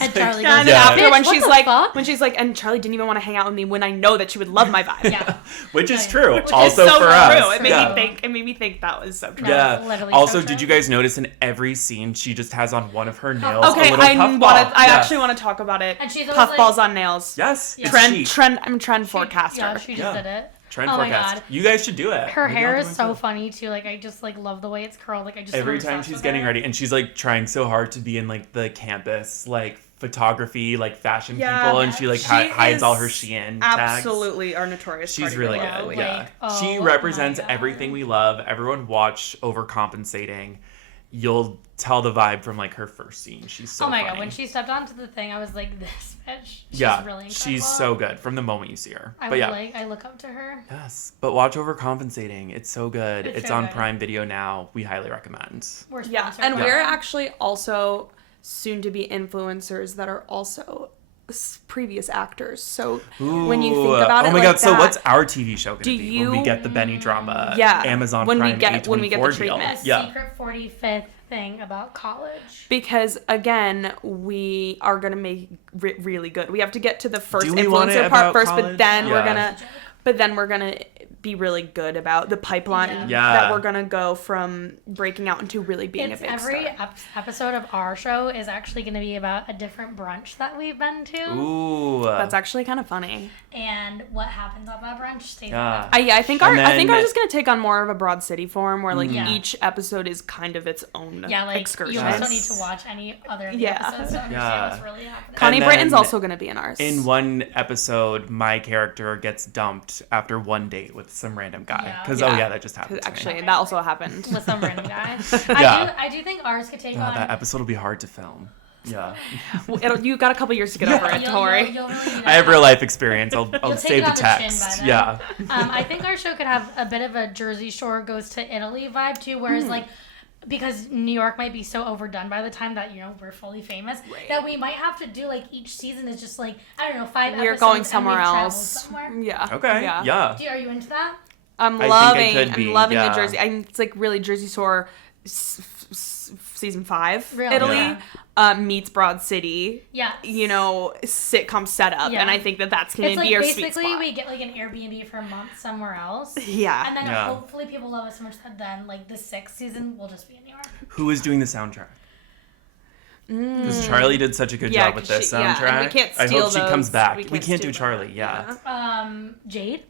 And Charlie Yeah, and goes, then Yeah. after "Bitch, when what she's the like fuck?" when she's like, and Charlie didn't even want to hang out with me when I know that she would love my vibe. Yeah. Which is Right. true. Which is also so for true. us. It made Yeah. me think that was so true. No, Yeah. it's literally Also, so did true. you guys notice in every scene she just has on one of her nails Okay, a little I puffball? I Yeah. actually want to talk about it. And she's always Puffballs like- on nails. Yes. Yeah. It's Trend chic. trend I'm a trend forecaster. Yeah, she just Yeah. did it. Trend Oh my forecast. God. You guys should do it. Her Maybe hair I'll is do it so too. funny too. Like I just like love the way it's curled. Like I just Every am time obsessed she's with getting her. ready, and she's like trying so hard to be in like the campus like photography like fashion Yeah, people, and she like she hides all her is Shein tags. Absolutely our notorious. She's party really girl girl. of the good. week. Yeah, Like, oh she my represents God. everything we love. Everyone watch Overcompensating. You'll tell the vibe from like her first scene. She's so Oh my funny. god, when she stepped onto the thing, I was like, this bitch. She's yeah, really incredible. she's so good from the moment you see her. But yeah, I look up to her. yes. But watch Overcompensating. It's so good. It's It's so on good. Prime Video now. We highly recommend. We're Yeah, sponsored and by we're them. actually also soon to be influencers that are also previous actors. So when you think about oh it, my like god! So that, what's our TV show gonna Do be when we you- get the Benny drama? Yeah, Amazon when we Prime get- when we get the A24 deal. treatment. A Yeah, secret 45th thing about college. because again, we are gonna make really good. We have to get to the first Do we want it influencer part about first, college? but then Yeah. we're gonna be really good about the pipeline Yeah. that we're gonna go from breaking out into really being It's a big every star. episode of our show is actually going to be about a different brunch that we've been to. Ooh. That's actually kind of funny. And what happens on that brunch stays Yeah. I think And I think then- ours is gonna take on more of a Broad City form, where like Yeah. each episode is kind of its own Yeah, like excursion. you almost don't Yes. need to watch any other of the Yeah. episodes to understand Yeah. what's really happening. Connie And Britton's then also gonna be in ours. In one episode, my character gets dumped after one date with some random guy. Yeah. Because Yeah. oh yeah, that just happened. to me. Actually, that also happened. With some random guy. Yeah. I do think ours could take Oh, on. that episode will be hard to film. Yeah. You got a couple years to get over it, You'll- Tori. you'll really need I have that. real life experience. I'll You'll take save it the on the chin text. by then. Yeah. I think our show could have a bit of a Jersey Shore goes to Italy vibe too, whereas like because New York might be so overdone by the time that we're fully famous that we might have to do like each season is just like I don't know 5 We're episodes going and somewhere we've traveled else. somewhere. Yeah. Okay. Yeah. Are you into that? I'm I loving. think I could be, I'm loving yeah. the Jersey. It's like really Jersey Shore season 5, Really? Italy, meets Broad City. Yeah. You know, sitcom setup, Yeah. and I think that's going It's to like be our sweet basically spot. we get like an Airbnb for a month somewhere else. Yeah. And then Yeah. hopefully people love us so much that then like the 6th season will just be in New York. Who is doing the soundtrack? Because Charlie did such a good Yeah, job with 'cause this she- yeah, soundtrack. and we can't I steal hope she comes those. back. We We can't can't do steal them. Charlie, yeah. Jade.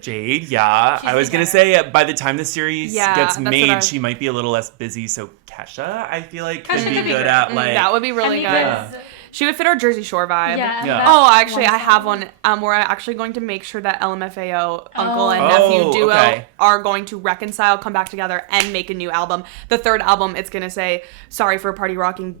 Jade, yeah. She's I was the gonna better. say by the time the series Yeah, gets that's what made, I- she might be a little less busy. So Kesha, I feel like Kesha could be could be good great. at like. That would be really good. Because, She would fit our Jersey Shore vibe. yeah. Yeah. that Oh, actually, I one have song. one. We're actually going to make sure that LMFAO uncle and Oh, nephew duo okay. are going to reconcile, come back together, and make a new album. The third album, it's gonna say "Sorry for Party Rocking." ...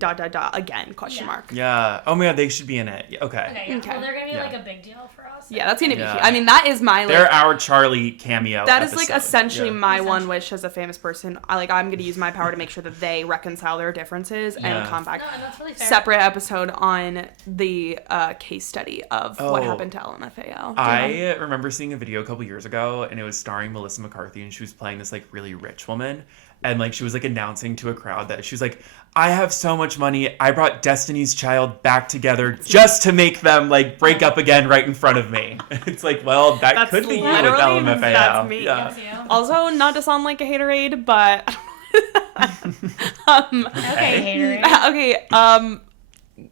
again? Question Yeah. mark. Yeah. Oh my God, they should be in it. Okay. Okay, yeah. Okay. Well, they're gonna be Yeah. like a big deal for us. Yeah, that's gonna be Yeah. cute. I mean, that is my They're like. our Charlie cameo. That is like episode. essentially Yeah. my one Essentially. wish as a famous person. I'm gonna use my power to make sure that they reconcile their differences Yeah. and come back. No, and that's really fair. Separate episode on the case study of what Oh. happened to LMFAO. I remember seeing a video a couple years ago, and it was starring Melissa McCarthy, and she was playing this like really rich woman, and like she was like announcing to a crowd that she was like, "I have so much money. I brought Destiny's Child back together just to make them like break up again right in front of me." It's like, well, that That's could be you with literally- LMFAO. that's me. Yeah. That's you. Also, not to sound like a haterade, but Okay, hater. okay,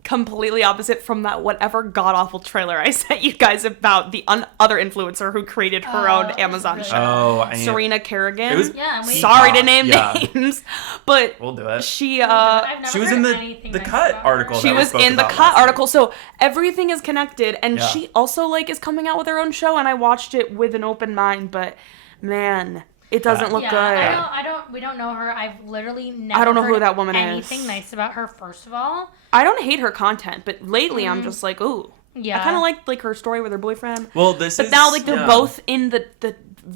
completely opposite from that whatever god awful trailer I sent you guys about the other influencer who created her Oh, own that's Amazon really show. Oh, I Serena Kerrigan. It was Yeah, and we- Sorry to Peacock, name yeah. names, but We'll do it. she I've never She was heard in the anything the nice Cut about her. article. she that we was spoke in the about Cut last week. article, so everything is connected, and Yeah. she also like is coming out with her own show, and I watched it with an open mind, but man, it doesn't look Yeah, good. we don't know her. I've literally never don't know who heard that woman is. anything nice about her, first of all. I don't hate her content, but lately I'm just like, ooh. Yeah. I kind of liked like her story with her boyfriend. Well, this But is now like they're yeah. both in the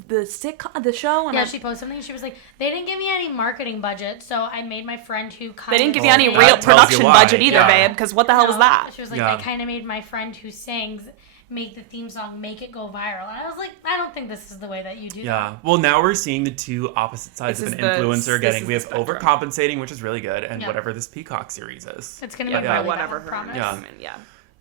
sitcom, the show, and Yeah, I- she posted something. She was like, they didn't give me any marketing budget, so I made my friend who kind they didn't of give you any Well, real that tells you production why, budget either, yeah. babe. Because what the hell was that? She was like, Yeah. I kind of made my friend who sings make the theme song, make it go viral. And I was like, I don't think this is the way that you do Yeah. Well, now we're seeing the two opposite sides This of is an the- influencer this getting. is We the have spectrum. Overcompensating, which is really good, and Yeah. whatever this Peacock series is. It's going to Yeah, be yeah. really whatever bad, I her promise. Yeah. name is, yeah.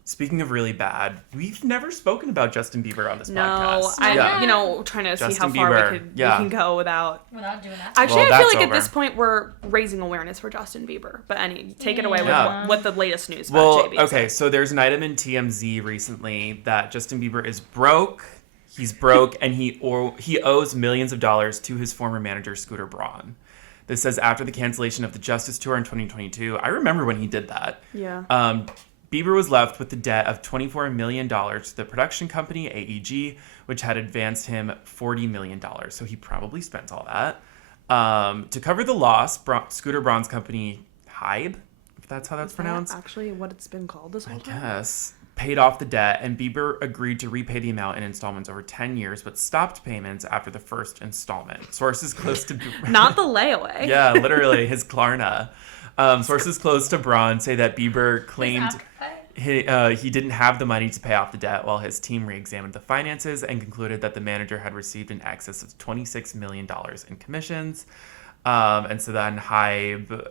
Speaking of really bad, we've never spoken about Justin Bieber on this No, podcast. I Yeah. trying to see Justin how far Bieber, we yeah. can go without. Without doing that. Actually, Well, I feel that's like at over. this point we're raising awareness for Justin Bieber. But take it away with Yeah. what the latest news about Well, JB. okay, so there's an item in TMZ recently that Justin Bieber is broke. He's broke, and he owes millions of dollars to his former manager, Scooter Braun. This says after the cancellation of the Justice Tour in 2022. I remember when he did that. Yeah. Bieber was left with the debt of $24 million to the production company, AEG, which had advanced him $40 million. So he probably spent all that. To cover the loss, Scooter Braun's company, Hybe, if that's how that's pronounced, Actually, what it's been called this whole time. yes, paid off the debt, and Bieber agreed to repay the amount in installments over 10 years, but stopped payments after the first installment. Sources close to... Not the layaway. Yeah, literally, his Klarna. Sources close to Braun say that Bieber claimed he didn't have the money to pay off the debt, while his team re-examined the finances and concluded that the manager had received in excess of $26 million in commissions. And so then Hybe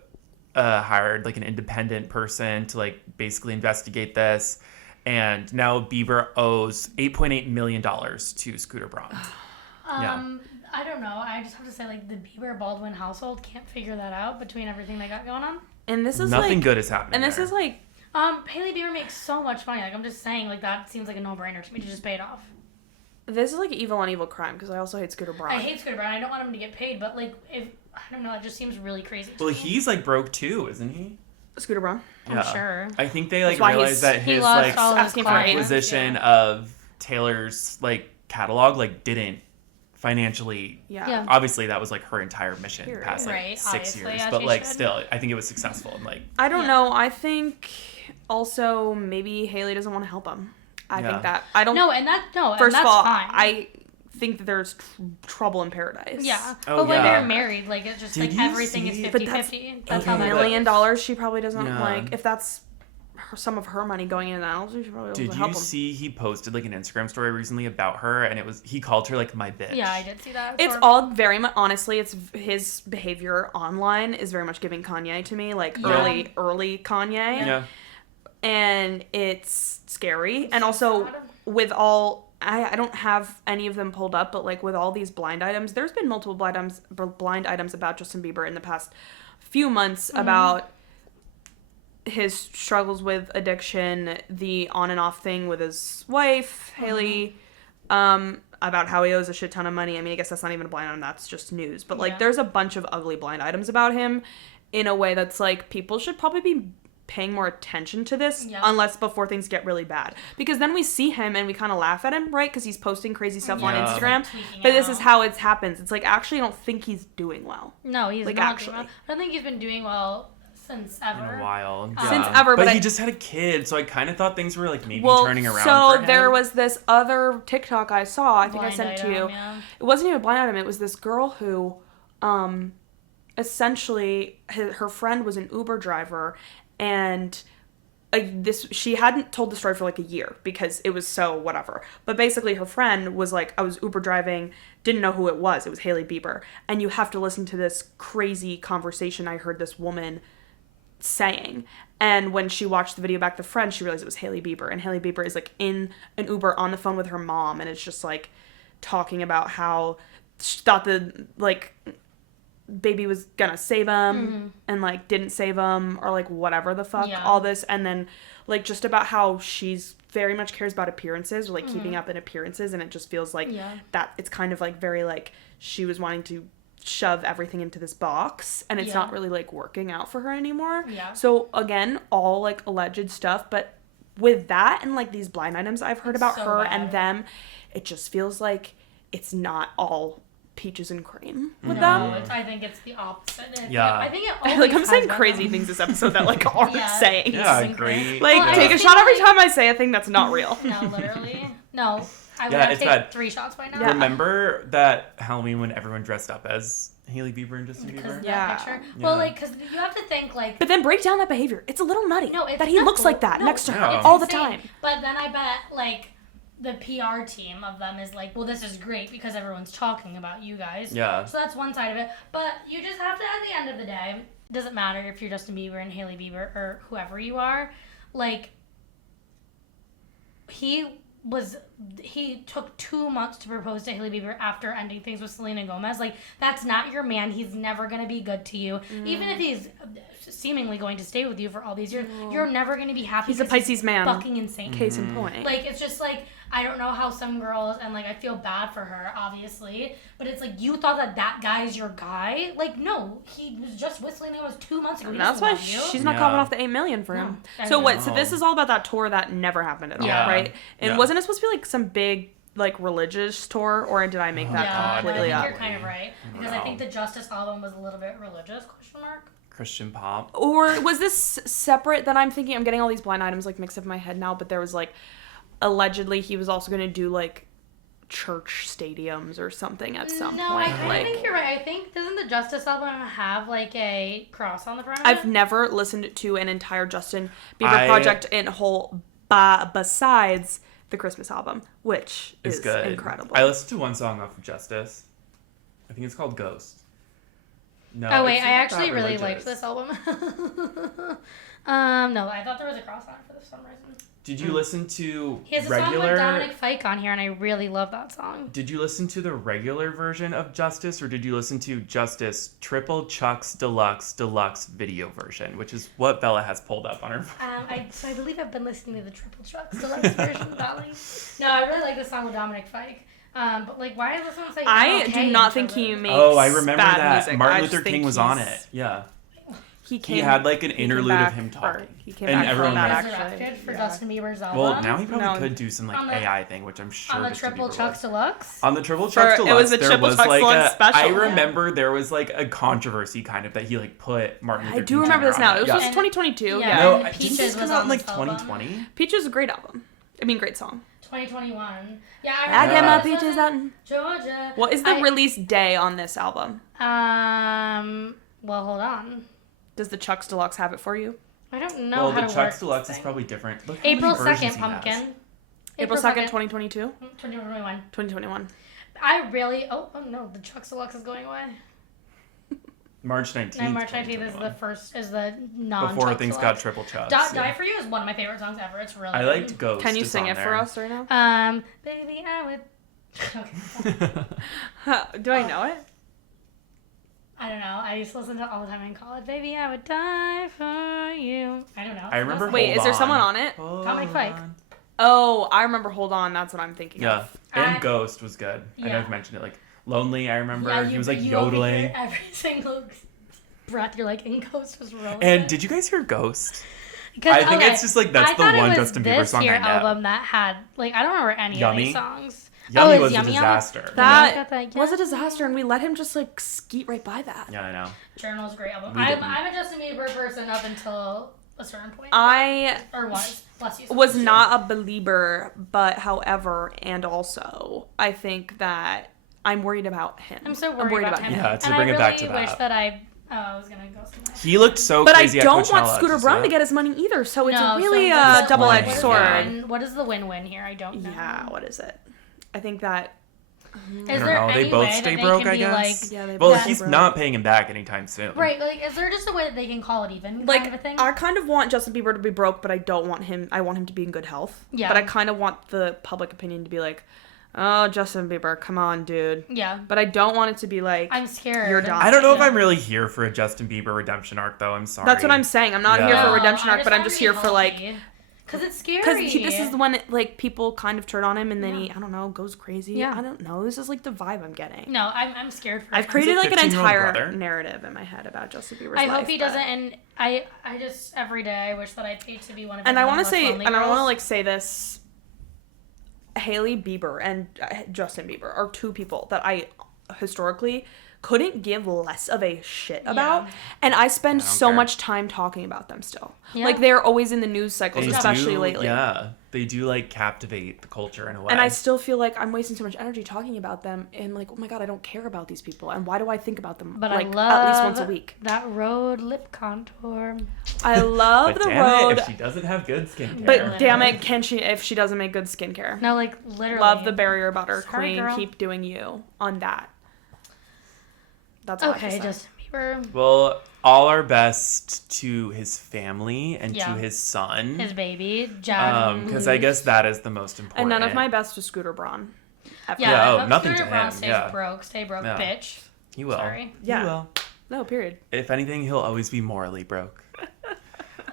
hired like an independent person to like basically investigate this. And now Bieber owes $8.8 million to Scooter Braun. Yeah. I don't know. I just have to say, like, the Bieber Baldwin household can't figure that out between everything they got going on. And this is Nothing like, good is happening and this there. is like, Hailey Bieber makes so much money. Like, I'm just saying, like, that seems like a no-brainer to me to just pay it off. this is like evil on evil crime because I also hate Scooter Braun. I hate Scooter Braun. I don't want him to get paid, but, like, if I don't know, it just seems really crazy to Well, me. he's like broke too, isn't he? Scooter Braun. I'm sure. I think they like That's why realized that He his lost like all his asking for clients, acquisition yeah. of Taylor's like catalog like didn't financially. Yeah. Obviously, that was like her entire mission Period. past like Right, 6 obviously, years, as but he like should. still, I think it was successful. And like, I don't Yeah. know. I think also maybe Hailey doesn't want to help him. I Yeah. think that I don't. No, and that's First fine. of all, I think that there's trouble in paradise. Yeah. Oh, but when yeah. they're married, like, it's just, Did like, you everything see- is But 50-50. That's okay, how $1 that but- million goes. she probably doesn't Yeah. like. If that's some of her money going in that. She should probably Did help you him. see he posted like an Instagram story recently about her, and he called her like my bitch. Yeah, I did see that. It's all very much, honestly, it's his behavior online is very much giving Kanye to me, like early Kanye. Yeah. And it's scary. And also with all, I don't have any of them pulled up, but like with all these blind items, there's been multiple blind items about Justin Bieber in the past few months about his struggles with addiction, the on and off thing with his wife, Haley, about how he owes a shit ton of money. I mean, I guess that's not even a blind item, that's just news. But like there's a bunch of ugly blind items about him in a way that's like people should probably be paying more attention to this unless before things get really bad, because then we see him and we kind of laugh at him, right, because he's posting crazy stuff on Instagram, but this is how it happens. It's like, actually I don't think he's doing well. No, he's like, not actually doing well. I don't think he's been doing well since ever. In a while. Since ever, but I he just had a kid, so I kind of thought things were like maybe turning around so for him. there was this other TikTok I saw, I think I sent to you. Yeah. It wasn't even a blind item, it was this girl who essentially her friend was an Uber driver, and she hadn't told the story for like a year because it was so whatever. But basically her friend was like, I was Uber driving, didn't know who it was Haley Bieber. And you have to listen to this crazy conversation I heard this woman saying. And when she watched the video back to the friend, she realized it was Haley Bieber. And Haley Bieber is like in an Uber on the phone with her mom. And it's just like talking about how she thought the like baby was gonna save him and like didn't save him, or like whatever the fuck, all this. And then like just about how she's very much cares about appearances, or like keeping up in appearances, and it just feels like that it's kind of like very like she was wanting to shove everything into this box, and it's not really like working out for her anymore. So again, all like alleged stuff, but with that and like these blind items I've heard about her and them, it just feels like it's not all peaches and cream with them. I think it's the opposite. I think it always like I'm saying has crazy been. things this episode that like aren't saying. Yeah, great. Like Well, take a shot every time I say a thing that's not real. No, literally. No. I would Yeah, have it's taken bad. 3 shots by now. Yeah. Remember that Halloween when everyone dressed up as Haley Bieber and Justin Because Bieber? of Yeah. that picture. Well, like, because you have to think, like... But then break down that behavior. It's a little nutty. No, it's that he not looks cool. like that No, next to her it's all the insane. time. But then I bet, like, the PR team of them is like, well, this is great because everyone's talking about you guys. Yeah. So that's one side of it. But you just have to, at the end of the day, it doesn't matter if you're Justin Bieber and Haley Bieber or whoever you are, like, he took 2 months to propose to Haley Bieber after ending things with Selena Gomez. Like, that's not your man. He's never going to be good to you. Even if he's seemingly going to stay with you for all these years, you're never going to be happy. He's a Pisces man. Fucking insane. Case in point. Like, it's just like, I don't know how some girls, and like, I feel bad for her, obviously, but it's like, you thought that guy's your guy? Like, no, he was just with Selena Gomez 2 months ago. And that's why she's not coming off the $8 million for him. So what? So this is all about that tour that never happened at all, right? And wasn't it supposed to be like some big like religious tour, or did I make that completely I up? think you're kind of right, because I think the Justice album was a little bit religious? Christian pop. Or was this separate that I'm thinking? I'm getting all these blind items like mixed up in my head now, but there was like allegedly he was also going to do like church stadiums or something at some point. No, I think you're right. I think, doesn't the Justice album have like a cross on the front of it? I've never listened to an entire Justin Bieber project in whole besides the Christmas album, which is good. Incredible. I listened to one song off of Justice. I think it's called Ghost. No. Oh wait, it's I not actually that really religious. liked this album. No, I thought there was a cross on it for some reason. Did you listen to He has a song with Dominic Fike on here, and I really love that song. Did you listen to the regular version of Justice, or did you listen to Justice Triple Chuck's Deluxe video version, which is what Bella has pulled up on her phone? So I believe I've been listening to the Triple Chucks Deluxe version, Dolly. No, I really like the song with Dominic Fike. But like, why is this one saying? I do not think he makes. Oh, I remember bad that. music. Martin I Luther just King think was on it. Yeah. He had like an interlude of him talking. He came and back everyone from that was- actually. for Justin Bieber's album. Well, now he probably No. could do some like On the- AI thing, which I'm sure on the Justin Triple Bieber Chucks would. Deluxe. On the Triple For- Chucks it Deluxe, was a there Triple was Chucks like Deluxe a. special. I remember there was like a controversy kind of that he like put Martin Luther I King do remember Jr. this now. on It was that. just 2022. Yeah. No, And didn't Peaches this was come out in on like this album. 2020? Peaches is a great album. I mean, great song. 2021. Yeah, I get my this peaches was out. in Georgia. What is the release day on this album? Well, hold on. Does the Chucks Deluxe have it for you? I don't know Well, how the to Chucks work Deluxe this is thing. probably different. Look how April many versions 2nd, he has. Pumpkin. Look how many April versions 2nd, he has. Pumpkin. April 2nd, 2022? 2021. 2021. I really... Oh, no. The Chucks Deluxe is going away. March 19th. No, March 19th is the first... Is the non-Chucks Before things Deluxe. got triple Chucks. Die For You is one of my favorite songs ever. It's really I good. liked Ghost. Can you is sing on it for there. us right now? Baby, I would... Okay. Do I know it? I don't know. I used to listen to it all the time in college. Baby, I would die for you. I don't know. I remember. Wait, Hold is there On. someone on it? Dominic Fike. Oh, I remember Hold On. That's what I'm thinking Yeah, of. and Ghost was good. I know Yeah. I've mentioned it. Like Lonely, I remember. Yeah, he was like you yodeling. overhear every single breath. You're like, in Ghost was really And good. did you guys hear Ghost? 'Cause, I think it's just like that's I the thought it one was Justin Bieber this song year I know. album that had like I don't remember any of Yummy? these songs. Yummy it's was a Yummy on it? disaster. That got that was a Yummy. disaster, and we let him just like skeet right by that. Yeah, I know. Journal's a great album. We I'm didn't. a Justin Bieber person up until a certain point. I Or was. Bless you. was not a believer, but however, and also, I think that I'm worried about him. I'm so worried about him. Yeah, to and bring I it really back to wish that. that I was gonna go somewhere. He looked so But I crazy at don't want Coachella. Scooter Did you Braun see to that? get his money either, so it's No, really so a what is double-edged the sword. win- What is the win-win here? I don't know. Yeah, what is it? I think that Is I don't there know. any They both way stay that broke, they can I be guess. like, yeah, they Well, both he's broke. not paying him back anytime soon. right? Like, is there just a way that they can call it even? Like, kind of a thing? I kind of want Justin Bieber to be broke, but I don't want him. I want him to be in good health. Yeah. But I kind of want the public opinion to be like, "Oh, Justin Bieber, come on, dude." Yeah. But I don't want it to be like, I'm scared. You're done. I don't know if Yeah. I'm really here for a Justin Bieber redemption arc, though. I'm sorry. That's what I'm saying. I'm not Yeah. here for No, a redemption arc, but I'm want just him here to for be like, healthy. Cause it's scary. because this is when like people kind of turn on him, and then he, Yeah. I don't know, goes crazy. Yeah. I don't know. This is like the vibe I'm getting. No, I'm scared for I've him. created He's a like an 15-year-old entire brother. narrative in my head about Justin Bieber's I life. hope he but- doesn't, and I just every day I wish that I paid to be one of his And I want to nameless say, lonely and I want to girls. like say this. Hailey Bieber and Justin Bieber are two people that I historically couldn't give less of a shit about, Yeah. and I spend I don't so care. much time talking about them still. Yeah. Like they're always in the news cycles, They especially do, lately. Yeah, they do like captivate the culture in a way. And I still feel like I'm wasting so much energy talking about them, and like, oh my god, I don't care about these people, and why do I think about them But like I love at least once a week? that road lip contour. I love but the damn road, it, if she doesn't have good skincare. but damn it, can she if she doesn't make good skincare? No, like literally. Love the barrier butter Sorry, queen. girl. Keep doing you on that. That's all I have Okay, to say. Justin Bieber, Well, all our best to his family and Yeah. to his son. his baby, Jav. Because I guess that is the most important. And none of my best to Scooter Braun. Ever. Yeah, Yeah, I oh, hope nothing Scooter to Braun him, stays yeah. broke, stay broke, Yeah. bitch. He will. Sorry. Yeah. He will. No, period. If anything, he'll always be morally broke.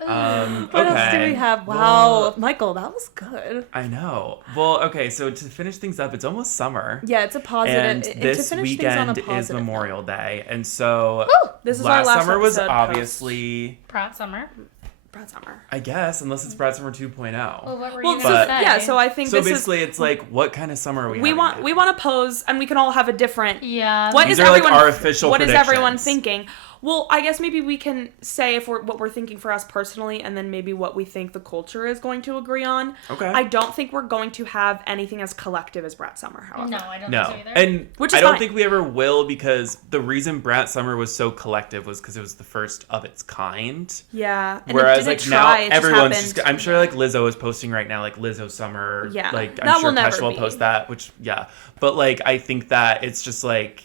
What else do we have? Wow, Well, Michael, that was good. I know. Well, okay, so to finish things up, it's almost summer. Yeah, it's a positive. And to this finish things on a weekend is positive Memorial Day. And so This is our last last summer was episode obviously, Pratt Summer. Brad Summer. I guess, unless it's Brad Summer 2.0. Well, what were Well, you so, gonna But- say? yeah, so I think So this is. basically, it's like, what kind of summer are we We having want now? we want to pose, and we can all have a different. Yeah. What These is are, like, everyone? our official What is everyone predictions. thinking? Well, I guess maybe we can say if what we're thinking for us personally, and then maybe what we think the culture is going to agree on. Okay. I don't think we're going to have anything as collective as Brat Summer, however. No, I don't No, think so either. and Which is I don't fine. think we ever will, because the reason Brat Summer was so collective was because it was the first of its kind. Yeah. And Whereas it like didn't now try, it everyone's just just I'm sure like Lizzo is posting right now like Lizzo Summer. Yeah, Like that I'm sure will never Kesha will be. post that, which yeah. But like I think that it's just like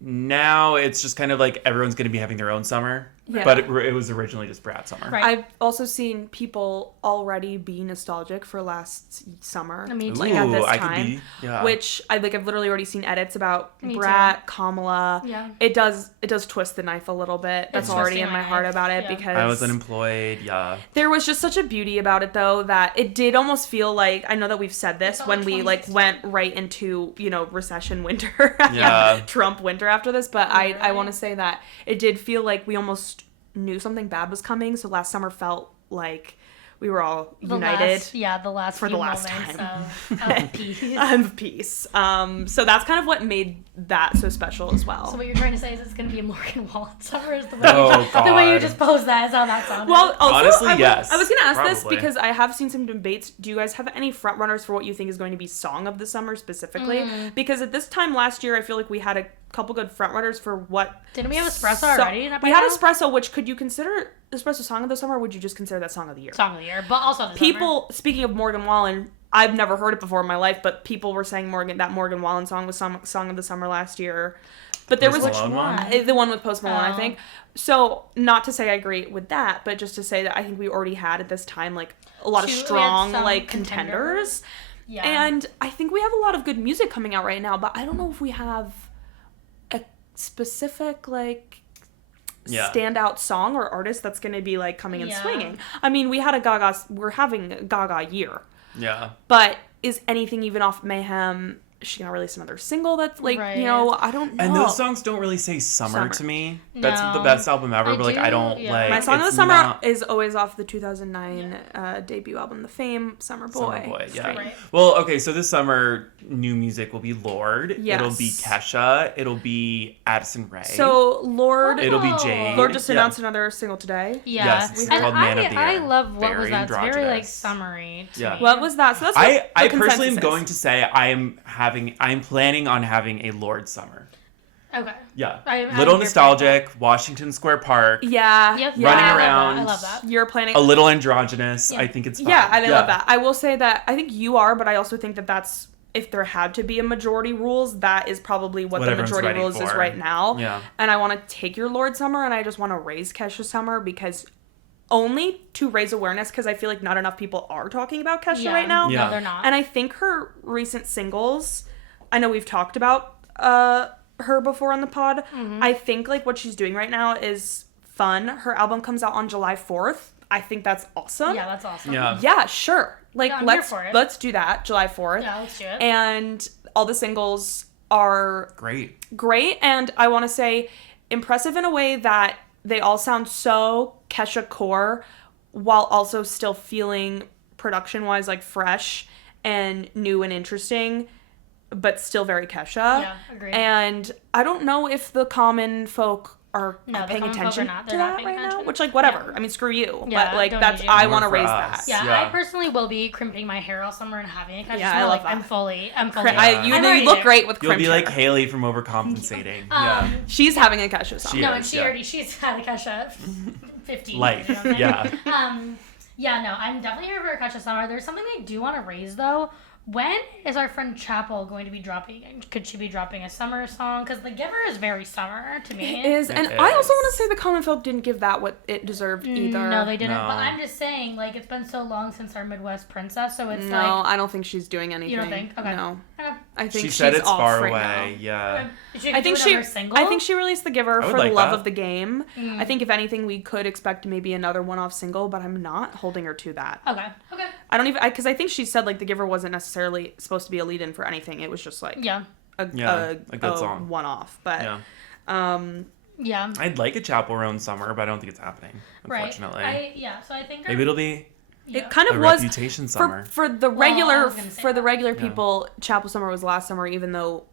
now it's just kind of like everyone's gonna be having their own summer. Yeah. But it was originally just Brat Summer. Right. I've also seen people already be nostalgic for last summer, Me too. like at this I time, could be. Yeah. which I've literally already seen edits about Me too. Brat, Kamala. Yeah. It does twist the knife a little bit. That's already twisting in my my heart knife, about it yeah. because I was unemployed. Yeah. there was just such a beauty about it though that it did almost feel like, I know that we've said this It's when all we like 2016. went right into, recession winter, Yeah. Trump winter after this, but I Right. want to say that it did feel like we almost knew something bad was coming, so last summer felt like we were all united The last for few the last moments time. of peace. of peace. So that's kind of what made that so special as well. So what you're trying to say is it's going to be a Morgan Wallen summer is the way, Oh, the way you God. just posed that is how that sounded. Well, also, Honestly, I was going to ask this probably. because I have seen some debates. Do you guys have any front runners for what you think is going to be song of the summer specifically? Because at this time last year, I feel like we had a couple good front runners for what. Didn't we have Espresso already? We had Espresso, which could you consider Espresso song of the summer, or would you just consider that song of the year? Song of the year, but also the People, speaking of Morgan Wallen, I've never heard it before in my life, but people were saying that Morgan Wallen song was song of the summer last year. But there Post was Malone one? the one with Post Malone, I Oh. think. So, not to say I agree with that, but just to say that I think we already had at this time like a lot of We had strong some like contenders. contenders. Yeah. And I think we have a lot of good music coming out right now, but I don't know if we have a specific like Yeah. standout song or artist that's going to be like coming and Yeah. swinging. I mean, we're having a Gaga year. Yeah. But is anything even off Mayhem? She gonna release another single that's like, Right. you know, I don't know. And those songs don't really say summer Summer. to me. That's the No. best album ever, but like I don't yeah. like My song of the it's summer not- is always off the 2009 debut album, The Fame, Summer Boy. Summer Boy, yeah. Right. Well, okay, so this summer, new music will be Lorde. Yes. It'll be Kesha. It'll be Addison Rae. So Lorde, It'll be Oh. Jade. Lorde just Yeah. announced another single today. Yeah. Yes, it's and called Man of the I Year. love what was Very that? It's very like androgynous. summery. To Yeah. me. What was that? So that's I what the personally am consensus going is. to say I'm planning on having a Lorde summer. Okay. Yeah. I'm Little here for nostalgic, Washington Square Park, Yeah. Yep. yeah. running I love that. around. I love that. You're planning. a little androgynous. Yeah. I think it's fun. Yeah, I love that. I will say that I think you are, but I also think that that's if there had to be a majority rules, that is probably what What the everyone's majority ready rules is for. right now. Yeah. And I want to take your Lord Summer and I just want to raise Kesha Summer because only to raise awareness because I feel like not enough people are talking about Kesha Yeah. right now. Yeah. No, they're not. And I think her recent singles, I know we've talked about her before on the pod. Mm-hmm. I think like what she's doing right now is fun. Her album comes out on July 4th. I think that's awesome. Yeah, that's awesome. Yeah. Yeah, sure. Like Yeah, I'm here let's for it. let's do that July 4th. Yeah, let's do it. And all the singles are Great. great and I want to say impressive in a way that they all sound so Kesha core while also still feeling production wise like fresh and new and interesting but still very Kesha. Yeah, agreed. And I don't know if the common folk are No, the paying common folk are attention not. to They're not that paying right now, attention. which like whatever. Yeah. I mean, screw you. Yeah, but like don't that's need you. I More want to for raise us. that. Yeah, Yeah. I personally will be crimping my hair all summer and having a Kesha Yeah, I smell. love Like, I'm that. fully. You I'm know, ready you look there. great with You'll crimped be like hair. Haley from Overcompensating. Yeah. She's having a Kesha song. She No, is, and she yeah. already she's had a Kesha 15. Life. You know what I'm saying? Yeah. Yeah, no, I'm definitely here for a Kesha summer. There's something I do want to raise though. When is our friend Chapel going to be dropping? Could she be dropping a summer song? Because The Giver is very summer to me. It is, It and I also is. want to say the common folk didn't give that what it deserved either. No, they didn't. No. But I'm just saying, like, it's been so long since our Midwest princess, so it's No, like. I don't think she's doing anything. think? Okay. No, Okay. I think She said she's it's off far right away. now. Yeah. She I think she. single? I think she released The Giver I would for like the love that. of the game. I think if anything, we could expect maybe another one-off single, but I'm not holding her to that. Okay. Okay. I don't even because I think she said like The Giver wasn't necessarily supposed to be a lead-in for anything. It was just like Yeah. a good song. one-off. But Yeah. Yeah. I'd like a Chaperone summer, but I don't think it's happening. Unfortunately. Right. So I think. Maybe it'll be it kind of a was reputation summer. for the I regular was gonna say for the that. regular people. Chapel Summer was last summer, even though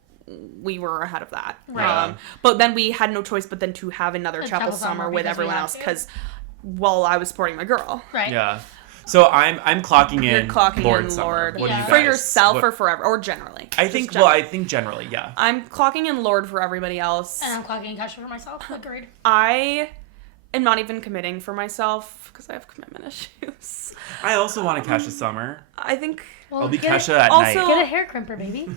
we were ahead of that. Right. But then we had no choice but then to have another A Chapel Chapel Summer Summer with because we everyone had else to. because while I was supporting my girl. Right. Yeah. So I'm clocking You're in clocking Lorde in summer. Lorde What do you Yeah. guys? for yourself what- or forever or generally. I Just think generally. I think generally, yeah. I'm clocking in Lorde for everybody else. And I'm clocking Kesha for myself. Agreed. I am not even committing for myself because I have commitment issues. I also want to catch a summer. I think Well, I'll be get Kesha at also- night. Get a hair crimper, baby.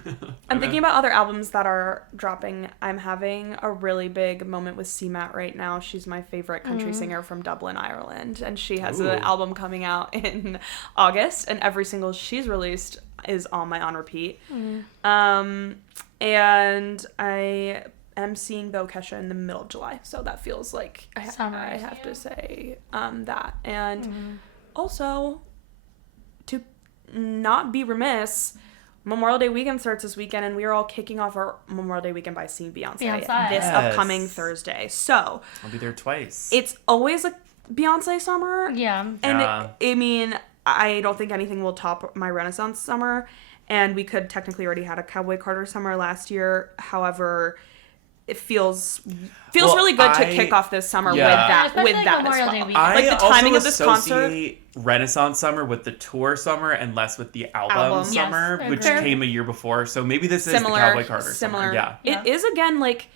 I'm thinking about other albums that are dropping. I'm having a really big moment with CMAT right now. She's my favorite country singer from Dublin, Ireland, and she has Ooh. an album coming out in August, and every single she's released is on repeat. And I am seeing though Kesha in the middle of July, so that feels like Summer I to have you. to say that. And also to not be remiss, Memorial Day weekend starts this weekend, and we are all kicking off our Memorial Day weekend by seeing Beyonce Beyonce. this Yes. upcoming Thursday. So I'll be there twice. it's always a Beyonce summer, Yeah. and Yeah. I mean, I don't think anything will top my Renaissance summer. and we could technically already had a Cowboy Carter summer last year. However, it feels really good to kick off this summer with that especially with that Memorial as Day well. weekend. Like the timing also of this concert. associate Renaissance summer with the tour summer and less with the album Yes, summer, which fair. came a year before. So maybe this Similar, is the Cowboy Carter similar. summer. Yeah. It is again like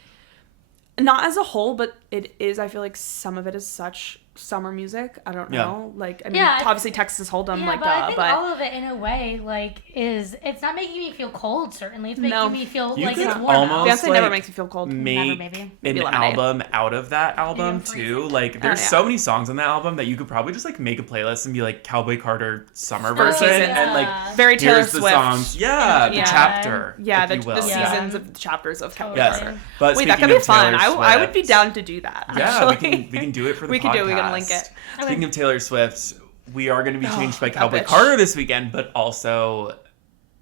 not as a whole, but it is. I feel like some of it is such summer music. I don't know. Like, I mean, obviously Texas Hold'em, like, but I think all of it in a way, like, it's not making me feel cold. Certainly, it's making me feel You like could it's warm. almost, Beyonce never makes me feel cold. Make maybe. an lemonade. album out of that album Maybe too. Like, there's yeah. so many songs on that album that you could probably just like make a playlist and be like Cowboy Carter summer For version, seasons. and like Very Taylor here's the Swift. songs. Yeah, the Yeah. chapter. Yeah, if you will. the seasons of the chapters of Cowboy Yes, Carter. but Wait, that speaking could be of fun. Taylor I would be Swift- down to do that. Yeah, we Actually. can do it for the We podcast. can do it. We can link it. Speaking of Taylor Swift, we are going to be changed by that Cowboy bitch. Carter this weekend, but also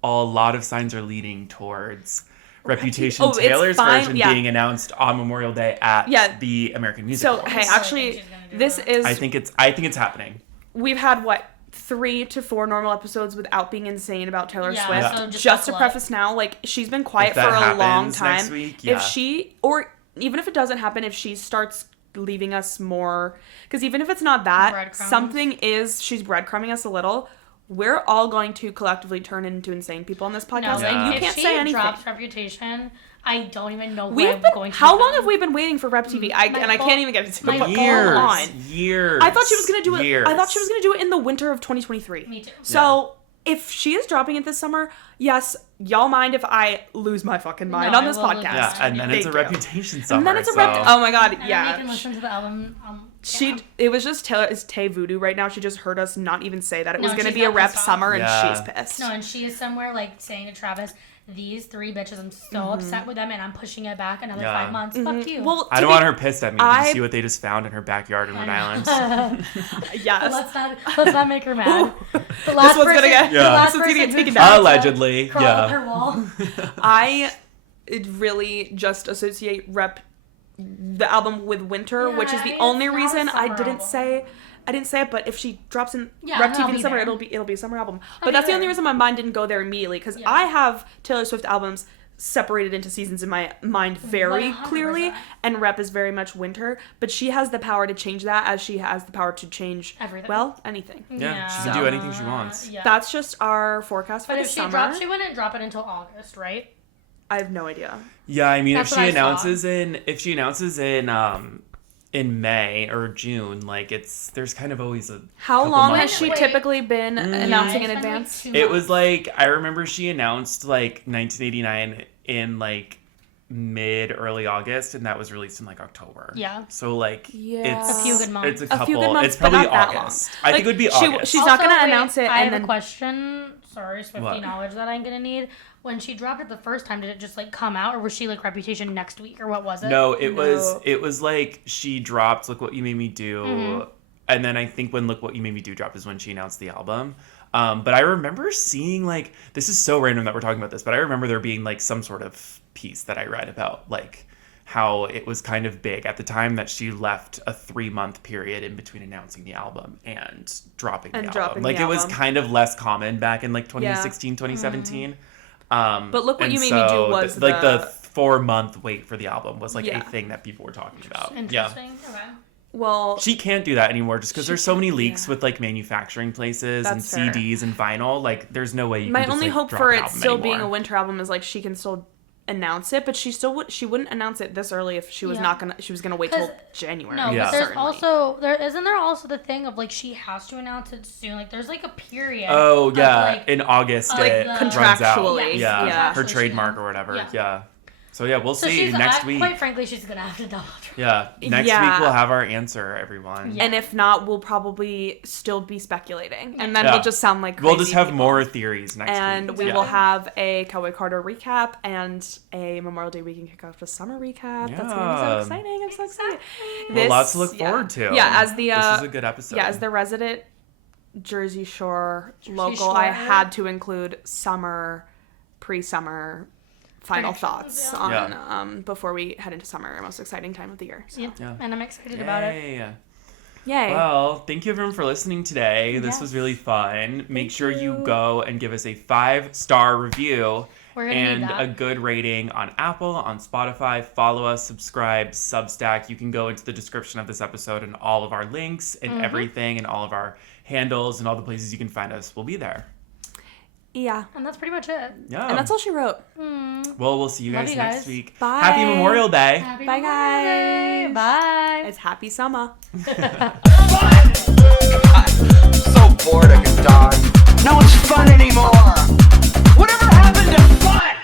a lot of signs are leading towards Reputation, Oh, it's Taylor's fine- version yeah. being announced on Memorial Day at the American Music So, Awards. hey, I actually, think she's gonna do this that. is... I think it's happening. We've had, 3 to 4 normal episodes without being insane about Taylor Yeah, Swift. so Just to buckle up. preface now, like, she's been quiet If for that a long happens time. next week, yeah. If she, or even if it doesn't happen, if she starts leaving us more, because even if it's not that, Breadcrumbs. something is, she's breadcrumbing us a little. We're all going to collectively turn into insane people on this podcast, No, and you if can't she say anything. drops Reputation, I don't even know We've where I'm been, going to. how be long from. have we been waiting for Rep TV? I can't even get into my it. whole Years. on. Years. I thought she was gonna do it. Years. I thought she was gonna do it in the winter of 2023. Me too. So if she is dropping it this summer, yes, y'all mind if I lose my fucking mind No, on this I will lose podcast? my Yeah, and then it's a Thank you. Reputation summer. And then it's a so. Oh my god, And yeah. then we can listen to the album. It was just Taylor is Tay Voodoo right now. She just heard us not even say that it was No, going to she's be a not rep pissed off. summer, and Yeah. she's pissed. No, and she is somewhere like saying to Travis, "These 3 bitches, I'm so upset with them, and I'm pushing it back another Yeah. 5 months. Fuck you." Well, I don't want her pissed at me. Did I- you see what they just found in her backyard in Rhode Island? yes. let's not make her mad. The last one's gonna person, get- the Yeah. last This one's gonna get person taken who down. tried to Allegedly, crawl yeah. up her wall. I really just associate rep the album with winter, Yeah, which is I the mean, only it's not a reason I summer didn't album. say. I didn't say it, but if she drops in Yeah, Rep then TV I'll in be summer, there. it'll be a summer album. I'll But be that's the only there. reason my mind didn't go there immediately, because Yeah. I have Taylor Swift albums separated into seasons in my mind very 100%. clearly, and Rep is very much winter. But she has the power to change that, as she has the power to change Everything. anything. Yeah, she can do anything she wants. Yeah. That's just our forecast for But the if she summer. dropped, she wouldn't drop it until August, right? I have no idea. Yeah, I mean, That's if what she I saw. announces in May or June, like there's kind of always a How couple long months has she Wait. typically been announcing in It's been, like, advance? 2 It months. was like I remember she announced like 1989 in like early August, and that was released in like October. Yeah. So like Yeah. it's A few good months. It's a A couple. few good months, it's but probably not that long. August. I think it would be August. She's not Also, gonna wait, announce it, I and have then a question. Sorry, Swiftie What? knowledge that I'm gonna need. When she dropped it the first time, did it just like come out, or was she like Reputation next week, or what was it? No, it No. was like she dropped Look What You Made Me Do, Mm-hmm. and then I think when Look What You Made Me Do dropped is when she announced the album. But I remember seeing like, this is so random that we're talking about this, but I remember there being like some sort of piece that I read about like how it was kind of big at the time that she left a 3-month period in between announcing the album and dropping the album. Like the it was album. kind of less common back in like 2016, 2017. But Look What And You Made Me Do so was like the the 4-month wait for the album was like Yeah. a thing that people were talking about. Yeah. Interesting. Okay. well. She can't do that anymore just because there's so many leaks yeah. with like manufacturing places That's and fair. CDs and vinyl. Like there's no way you My can just, only like, hope drop for an it album still being anymore. a winter album is like she can still announce it, but she wouldn't announce it this early if she was Yeah. she was gonna wait till 'Cause- January. No, Yeah. but there's certainly. also isn't there also the thing of like she has to announce it soon. Like there's like a period. Oh of, yeah, like, in August like it the- runs out. Contractually, Yeah, yeah. her Contractually, trademark yeah. or whatever. Yeah. Yeah. So yeah, we'll so see she's next week. Quite frankly, she's gonna have to double. Yeah, next Yeah. week we'll have our answer, everyone. Yeah. And if not, we'll probably still be speculating, and then Yeah. we'll just sound like crazy We'll just have people. more theories next And week. we Yeah. will have a Cowboy Carter recap and a Memorial Day weekend kickoff to summer recap. That's gonna be so Yeah. exciting! I'm so excited. Well, lots to look forward to. Yeah, as the this is a good episode. yeah, as the resident Jersey Shore local, Shore. I had to include summer, pre-summer final Predictions, thoughts yeah. on before we head into summer, our most exciting time of the year. So. Yeah. Yeah. And I'm excited about it. Yay. Yay. Well, thank you everyone for listening today. This was really fun. Make sure you go and give us a 5-star review and a good rating on Apple, on Spotify. Follow us, subscribe, Substack. You can go into the description of this episode and all of our links and everything and all of our handles and all the places you can find us will be there. Yeah. And that's pretty much it. Yeah. And that's all she wrote. Well, we'll see you guys next week. Bye. Happy Memorial Day. Happy Bye, Memorial Day. guys. Bye. It's happy summer. So bored I could die. No one's fun anymore. Whatever happened to